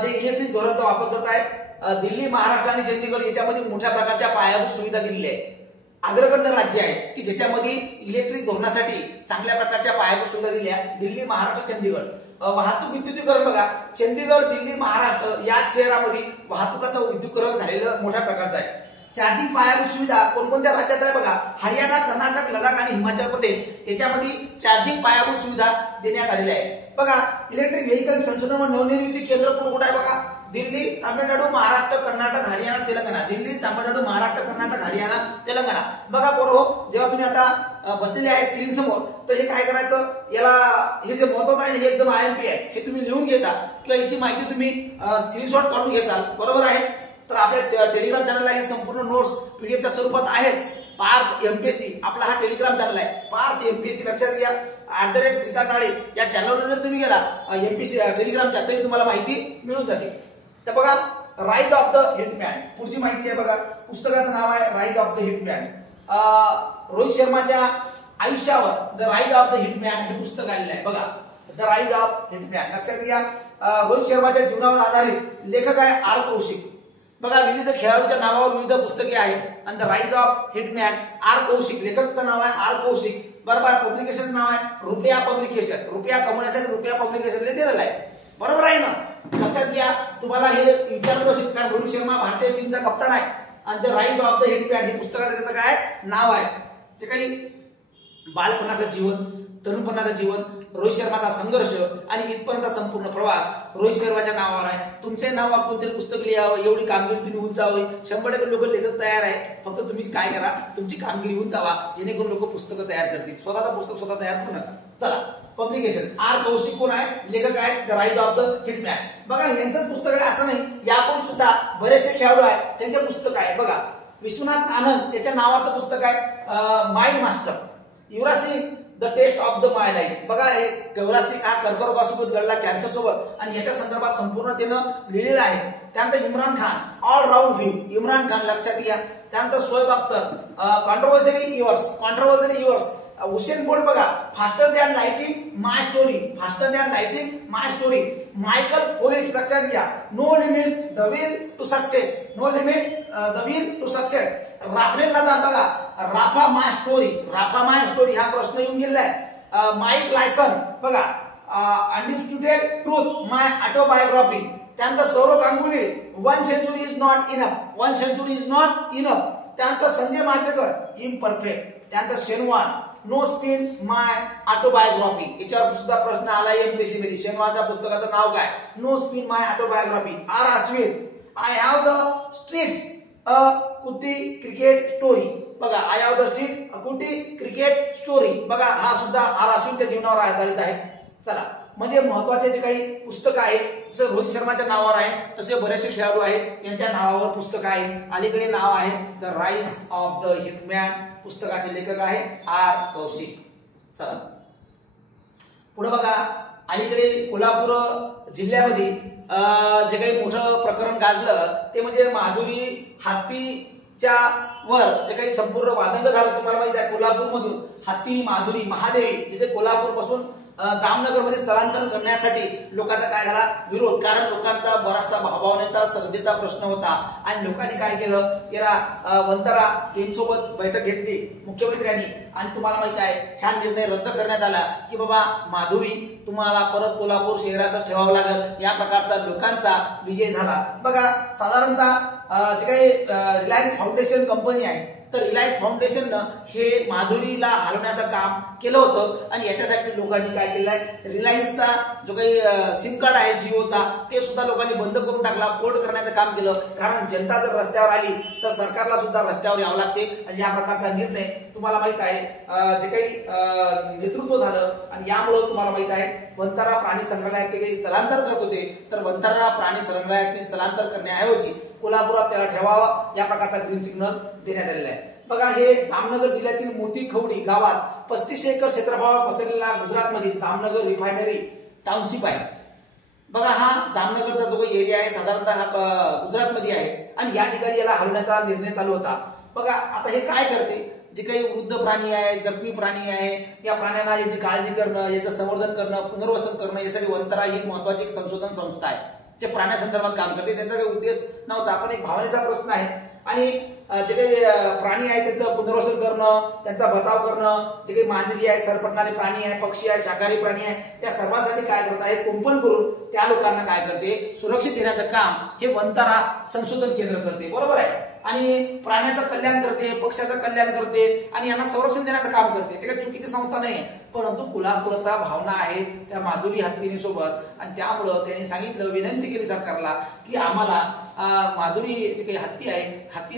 जे इलेक्ट्रिक धोरणाचा वापर करत आहे, दिल्ली, महाराष्ट्र आणि चंदीगड याच्यामध्ये मोठ्या प्रकारच्या पायाभूत सुविधा दिलेल्या आहे. अग्रगण्य राज्य आहे की ज्याच्यामध्ये इलेक्ट्रिक धोरणासाठी चांगल्या प्रकारच्या पायाभूत सुविधा दिल्या, दिल्ली, महाराष्ट्र, चंदीगड. वाहतूक विद्युतीकरण, बघा चंदीगड, दिल्ली, महाराष्ट्र या शहरामध्ये वाहतुकाचं विद्युतीकरण झालेलं मोठ्या प्रकारचं आहे. चार्जिंग पायाभूत सुविधा कोणकोणत्या राज्यात आहे बघा, हरियाणा, कर्नाटक, लडाख आणि हिमाचल प्रदेश याच्यामध्ये चार्जिंग पायाभूत सुविधा देण्यात आलेल्या आहे. बघा, इलेक्ट्रिक व्हेकल संशोधन व नवनिर्मिती केंद्र कुठे आहे बघा, दिल्ली, तामिळनाडू, महाराष्ट्र, कर्नाटक, हरियाणा, तेलंगणा. दिल्ली, तामिळनाडू, महाराष्ट्र, कर्नाटक, हरियाणा, तेलंगणा. बघा पोरो, जेव्हा तुम्ही आता बसलेले आहे स्क्रीन समोर, तर हे काय करायचं, याला हे जे महत्वाचं आहे हे एकदम IMP आहे, हे तुम्ही लिहून घेता किंवा याची माहिती तुम्ही स्क्रीनशॉट काढून घेसाल. बरोबर आहे. तर आपल्या टेलिग्राम चॅनलला हे संपूर्ण नोट्स PDF स्वरूपात आहेच. पार्थ MPSC आपला हा टेलिग्राम चॅनल आहे, पार्थ MPSC लक्षात घ्या. @श्रीकांत आळे या चॅनलवर जर तुम्ही गेला MPSC टेलिग्रामच्या, तरी तुम्हाला माहिती मिळून जाते. तर बघा, राईज ऑफ द हिटमॅन पुढची माहिती आहे. बघा, पुस्तकाचं नाव आहे rise of the hitman. Rohit शर्माच्या आयुष्यावर the rise of the hitman हे पुस्तक आलेलं आहे. बघा, द राईज ऑफ हिटमॅन लक्षात घ्या. रोहित शर्माच्या जीवनावर आधारित लेखक आहे R कौशिक. बघा, विविध खेळाडूच्या नावावर विविध पुस्तके आहेत आणि the rise of hitman R Kaushik, लेखकाचं नाव आहे R कौशिक. बरोबर, पब्लिकेशन नाव आहे रुपया पब्लिकेशन, रुपया कमवण्यासाठी रुपया पब्लिकेशन दिलेलं आहे. बरोबर आहे ना, लक्षात घ्या. तुम्हाला हे विचारत असेल कारण रोहित शर्मा भारतीय टीमचा कप्तान आहे आणि the rise of the hitman हे पुस्तकाचं त्याचं काय नाव आहे. जे काही बालपणाचं जीवन, तरुणपणाचं जीवन, रोहित शर्माचा संघर्ष आणि इथपर्यंत संपूर्ण प्रवास रोहित शर्माच्या नावावर आहे. तुमच्या नावावर कोणतरी पुस्तक लिहावं, एवढी कामगिरी तुम्ही उंचावी. 100% लोक लेखक तयार आहे. फक्त तुम्ही काय करा, तुमची कामगिरी उंचावा, जेणेकरून लोक पुस्तकं तयार करतील. स्वतःचं पुस्तक स्वतः तयार करू नका. चला, पब्लिकेशन. आर कौशिक कोण आहे? लेखक आहेत the rise of the hitman. बघा, यांचं पुस्तक आहे असं नाही, यापूर्वी सुद्धा बरेचसे खेळाडू आहेत त्यांचे पुस्तक आहे. बघा, विश्वनाथ आनंद याच्या नावाचं पुस्तक आहे mind master. Yuvraj Singh the test of the my life. बघा, हे युवराज सिंग हा कर्करोगासोबत लढला, कॅन्सर सोबत, आणि याच्या संदर्भात संपूर्ण त्यानं लिहिलेलं आहे. त्यानंतर Imran Khan all round view. Imran Khan लक्षात घ्या. त्यानंतर Shoaib Akhtar controversially yours. Usain Bolt बघा, faster than lighting my story. Faster than lighting my story. Michael Phelps लक्षात घ्या, no limits the will to success. No limits the will to success. Rafael Nadal बघा, Rafa my story. Rafa my story हा प्रश्न येऊन गेलेला आहे. Mike Tyson बघा, undisputed truth my autobiography. त्यानंतर Saurav Ganguly 1 century is not enough. 1 century is not enough. त्यानंतर Sanjay Manjrekar imperfect. त्यानंतर शेनवान नो स्पिन माय ऑटोबायोग्राफी. याच्यावर सुद्धा प्रश्न आला एमपीएससी मध्ये. शेनवानच्या पुस्तकाचं नाव काय? No spin my autobiography. R Ashwin I have the streets a Kutti cricket story. बघा, I have the street a Kutti cricket story. बघा, हा सुद्धा आर अश्विनच्या जीवनावर आधारित आहे. चला, म्हणजे महत्वाचे जे काही पुस्तकं आहेत, जसं रोहित शर्माच्या नावावर आहे तसे बरेचसे खेळाडू आहेत यांच्या नावावर पुस्तक आहे. अलीकडे नाव आहे the rise of the hitman. पुस्तकाचे लेखक आहे आर कौशिक. चला पुढे बघा, अलीकडे कोल्हापूर जिल्ह्यामध्ये जे काही मोठं प्रकरण गाजलं ते म्हणजे माधुरी हत्तीच्या वर जे काही संपूर्ण वादंग झालं. तुम्हाला माहिती आहे, कोल्हापूर मधून हत्ती माधुरी महादेवी जिथे कोल्हापूर पासून जामनगर मध्ये स्थलांतरण करण्यासाठी लोकांचा काय झाला विरोध. कारण लोकांचा बराचसा भावभावनेचा श्रद्धेचा प्रश्न होता आणि लोकांनी काय केलं, याला वंतारा टीमसोबत बैठक घेतली मुख्यमंत्र्यांनी. आणि तुम्हाला माहित आहे, हा निर्णय रद्द करण्यात आला की बाबा माधुरी तुम्हाला परत कोल्हापूर शहरातच ठेवावं लागेल. या प्रकारचा लोकांचा विजय झाला. बघा, साधारणतः जे काही रिलायन्स फाउंडेशन कंपनी आहे, तर रिलायन्स फाउंडेशननं हे माधुरीला हलवण्याचं काम केलं होतं. आणि याच्यासाठी लोकांनी काय केलंय, रिलायन्सचा जो काही सिम कार्ड आहे जिओचा ते सुद्धा लोकांनी बंद करून टाकला, पोर्ट करण्याचं काम केलं. कारण जनता जर रस्त्यावर आली तर सरकारला सुद्धा रस्त्यावर यावं लागते. आणि या प्रकारचा निर्णय तुम्हाला माहित आहे जे काही नेतृत्व झालं. आणि यामुळे तुम्हाला माहित आहे, वंतारा प्राणी संग्रहालयात ते काही स्थलांतर करत होते, तर वंतारा प्राणी संग्रहालयात स्थलांतर करण्याऐवजी कोल्हापुरात त्याला ठेवावा या प्रकारचा ग्रीन सिग्नल देण्यात आलेला आहे. बघा, हे जामनगर जिल्ह्यातील मोती खवडी गावात 35 एकर क्षेत्रफळावर पसरलेला गुजरातमध्ये जामनगर रिफायनरी टाउनशिप आहे. बघा, हा जामनगरचा जो काही एरिया आहे साधारणतः हा गुजरातमध्ये आहे आणि या ठिकाणी याला हलवण्याचा निर्णय चालू होता. बघा, आता हे काय करते, जे काही वृद्ध प्राणी आहे, जखमी प्राणी आहे, या प्राण्यांना याची काळजी करणं, याचं संवर्धन करणं, पुनर्वसन करणं, यासाठी वंतारा ही महत्वाची एक संशोधन संस्था आहे जे प्राण्यासंदर्भात काम करते. त्यांचा काही उद्देश नव्हता, पण एक भावनेचा प्रश्न आहे. आणि जे काही प्राणी आहे त्याचं पुनर्वसन करणं, त्यांचा बचाव करणं, जे काही मांजरी आहे, सरपटणारे प्राणी आहे, पक्षी आहे, शाकाहारी प्राणी आहे, त्या सर्वांसाठी काय करत आहे, कुंपण करून त्या लोकांना काय करते, सुरक्षित देण्याचं काम हे वंतारा संशोधन केंद्र करते. बरोबर आहे. आणि प्राण्याचं कल्याण करते, पक्ष्याचं कल्याण करते आणि यांना संरक्षण देण्याचं काम करते. ते काही चुकीची संस्था नाही, परंतु कोल्हापूरचा भावना आहे त्या माधुरी हत्तीनी सोबत. आणि त्यामुळं त्यांनी सांगितलं, विनंती केली सरकारला की आम्हाला माधुरी जे काही हत्ती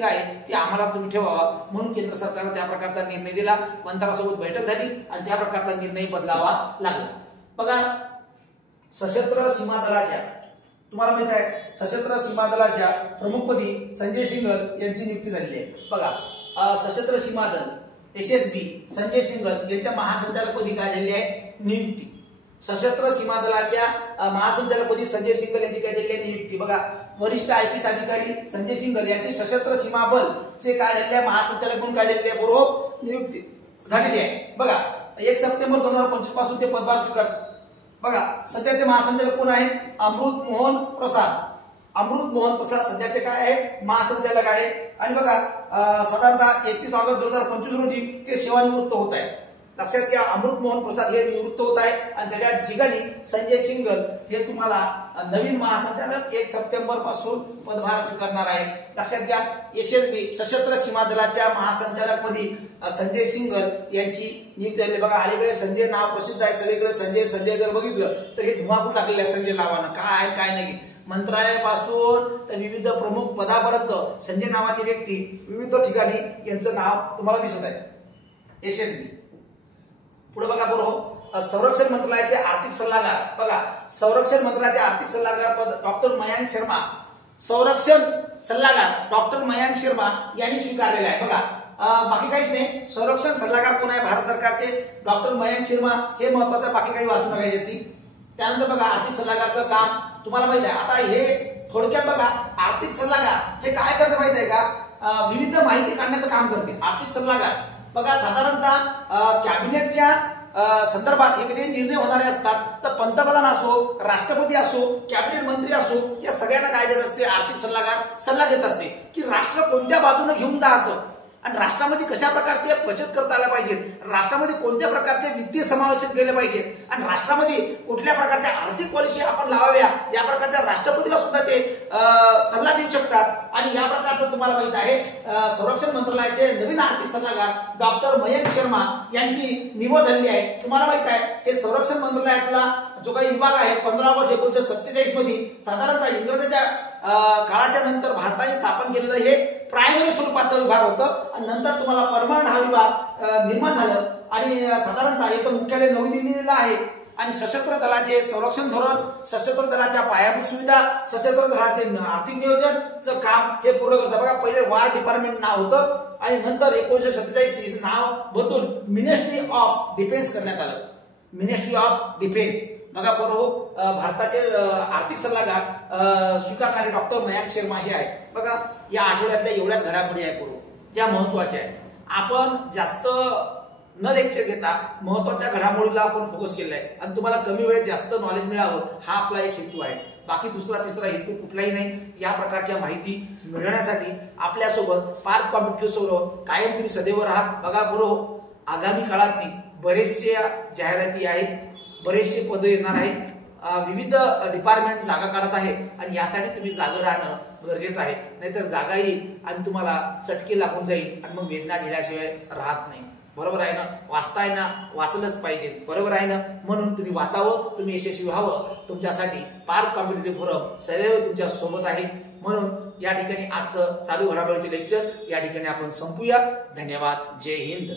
आहे ती आम्हाला तुम्ही ठेवावा. म्हणून केंद्र सरकारने त्या प्रकारचा निर्णय दिला. वंतारासोबत बैठक झाली आणि त्या प्रकारचा निर्णय बदलावा लागला. बघा, सशस्त्र सीमा दलाच्या तुम्हाला माहित आहे सशस्त्र सीमा दलाच्या प्रमुखपदी संजय सिंघल यांची नियुक्ती झालेली आहे. बघा, सशस्त्र सीमा दल SSB संजय सिंघल यांच्या महासंचालकपदी काय झालेली आहे, नियुक्ती. सशस्त्र सीमा दलाच्या महासंचालकपदी संजय सिंघल यांची काय झालेली आहे, नियुक्ती. बघा, वरिष्ठ IPS अधिकारी संजय सिंघल यांची सशस्त्र सीमा बल चे काय झालेले आहे, महासंचालक म्हणून काय झालेली आहे, पूर्व नियुक्ती झालेली आहे. बघा, 1 सप्टेंबर 2025 पासून ते पदभार स्वीकार. बघा, सध्याचे महासंचालक कोण आहे, अमृत मोहन प्रसाद. अमृत मोहन प्रसाद सध्याचे काय आहे, महासंचालक आहे. आणि बघा, साधारणतः 31 ऑगस्ट 2025 रोजी ते सेवानिवृत्त होत आहे. लक्षात घ्या, अमृत मोहन प्रसाद हे निवृत्त होत आहे आणि त्याच्या ठिकाणी संजय सिंगल हे तुम्हाला नवीन महासंचालक 1 सप्टेंबर पासून पदभार स्वीकारणार आहे. लक्षात घ्या, एसएसबी सशस्त्र सीमा दलाच्या महासंचालक पदी संजय सिंगल यांची नियुक्ती झाली. बघा, अलीकडे संजय नाव प्रसिद्ध आहे सगळीकडे. संजय जर बघितलं तर हे धुमाकूळ टाकलेलं आहे संजय नावानं. काय आहे काय नाही, मंत्रालयापासून तर विविध प्रमुख पदापर्यंत संजय नावाची व्यक्ती विविध ठिकाणी यांचं नाव तुम्हाला दिसत आहे. एसएसबी पुढे बघा बरोबर, संरक्षण मंत्रालयाचे आर्थिक सल्लागार. बघा, संरक्षण मंत्रालयाचे आर्थिक सल्लागार पद डॉक्टर मयांक शर्मा, संरक्षण सल्लागार डॉक्टर मयांक शर्मा यांनी स्वीकारलेले आहे. बघा, बाकी काहीच नाही. संरक्षण सल्लागार कोण आहे? भारत सरकारचे डॉक्टर मयांक शर्मा हे महत्वाचं, बाकी काही वाचू नका याची. त्यानंतर बघा, आर्थिक सल्लागारचं काम तुम्हाला माहिती आहे. आता हे थोडक्यात बघा, आर्थिक सल्लागार हे काय करते माहिती आहे का? विविध माहिती काढण्याचं काम करते आर्थिक सल्लागार. बघा, साधारणतः कॅबिनेटच्या संदर्भात हे जे निर्णय होणारे असतात तर पंतप्रधान असो, राष्ट्रपती असो, कॅबिनेट मंत्री असो, या सगळ्यांना काय देत असते? आर्थिक सल्लागार सल्ला देत असते की राष्ट्र कोणत्या बाजूने घेऊन जायचं आणि राष्ट्रामध्ये कशा प्रकारचे बचत करता आला पाहिजे, राष्ट्रामध्ये कोणत्या प्रकारचे वित्तीय समावेशन केले पाहिजे आणि राष्ट्रामध्ये कुठल्या प्रकारच्या आर्थिक पॉलिसी आपण लावाव्या, या प्रकारच्या राष्ट्रपतीला सुद्धा ते सल्ला देऊ शकतात. आणि या प्रकारचं तुम्हाला माहित आहे, संरक्षण मंत्रालयाचे नवीन आर्थिक सल्लागार डॉक्टर मयांक शर्मा यांची निवड झालेली आहे. तुम्हाला माहित आहे, हे संरक्षण मंत्रालयातला जो काही विभाग आहे 15 ऑगस्ट 1947 मध्ये साधारणतः इंग्रजांच्या काळाच्या नंतर भारताने स्थापन केलेलं हे प्रायमरी स्वरूपाचा विभाग होतं आणि नंतर तुम्हाला परमनंट हा विभाग निर्माण झालं आणि साधारणतः याचं मुख्यालय नवी दिल्लीला आहे. आणि सशस्त्र दलाचे संरक्षण धोरण, सशस्त्र दलाच्या पायाभूत सुविधा, सशस्त्र दलाचे आर्थिक नियोजनचं काम हे पूर्ण करतं. बघा, पहिले वॉर डिपार्टमेंट नाव होतं आणि नंतर 1947 नाव बदलून मिनिस्ट्री ऑफ डिफेन्स करण्यात आलं. Ministry of defence. बघा बरोबर, भारताचे आर्थिक सल्लागार स्वीकारणारे डॉक्टर मयांक शर्मा हे आहे. बघा, या आठवड्यातल्या एवढ्याच घडामोडी आहे पूर्व ज्या महत्वाच्या आहेत. आपण जास्त न लेक्चर घेता महत्वाच्या घडामोडीला आपण फोकस केलाय आणि तुम्हाला कमी वेळेत जास्त नॉलेज मिळावं हा आपला एक हेतू आहे. बाकी दुसरा तिसरा हेतू कुठलाही नाही. या प्रकारच्या माहिती मिळवण्यासाठी आपल्यासोबत पार्थ कॉम्पिटिटिव्ह सोबत कायम तुम्ही सदैव राहा. बघा बरोबर, आगामी काळातली बरेचशे जाहिराती आहेत, बरेचसे पद येणार आहेत, विविध डिपार्टमेंट जागा काढत आहे आणि यासाठी तुम्ही जागा राहणं गरजेचं आहे. नाहीतर जागा येईल आणि तुम्हाला चटके लागून जाईल आणि मग वेदना दिल्याशिवाय राहत नाही. बरोबर आहे ना? वाचताय ना, वाचलंच पाहिजे. बरोबर आहे ना? म्हणून तुम्ही वाचावं, तुम्ही यशस्वी व्हावं. तुमच्यासाठी पार्थ कॉम्पिटिटिव्ह फोरम सदैव तुमच्या सोबत आहे. म्हणून या ठिकाणी आजचं चालू घडामोडीचे लेक्चर या ठिकाणी आपण संपूया. धन्यवाद. जय हिंद.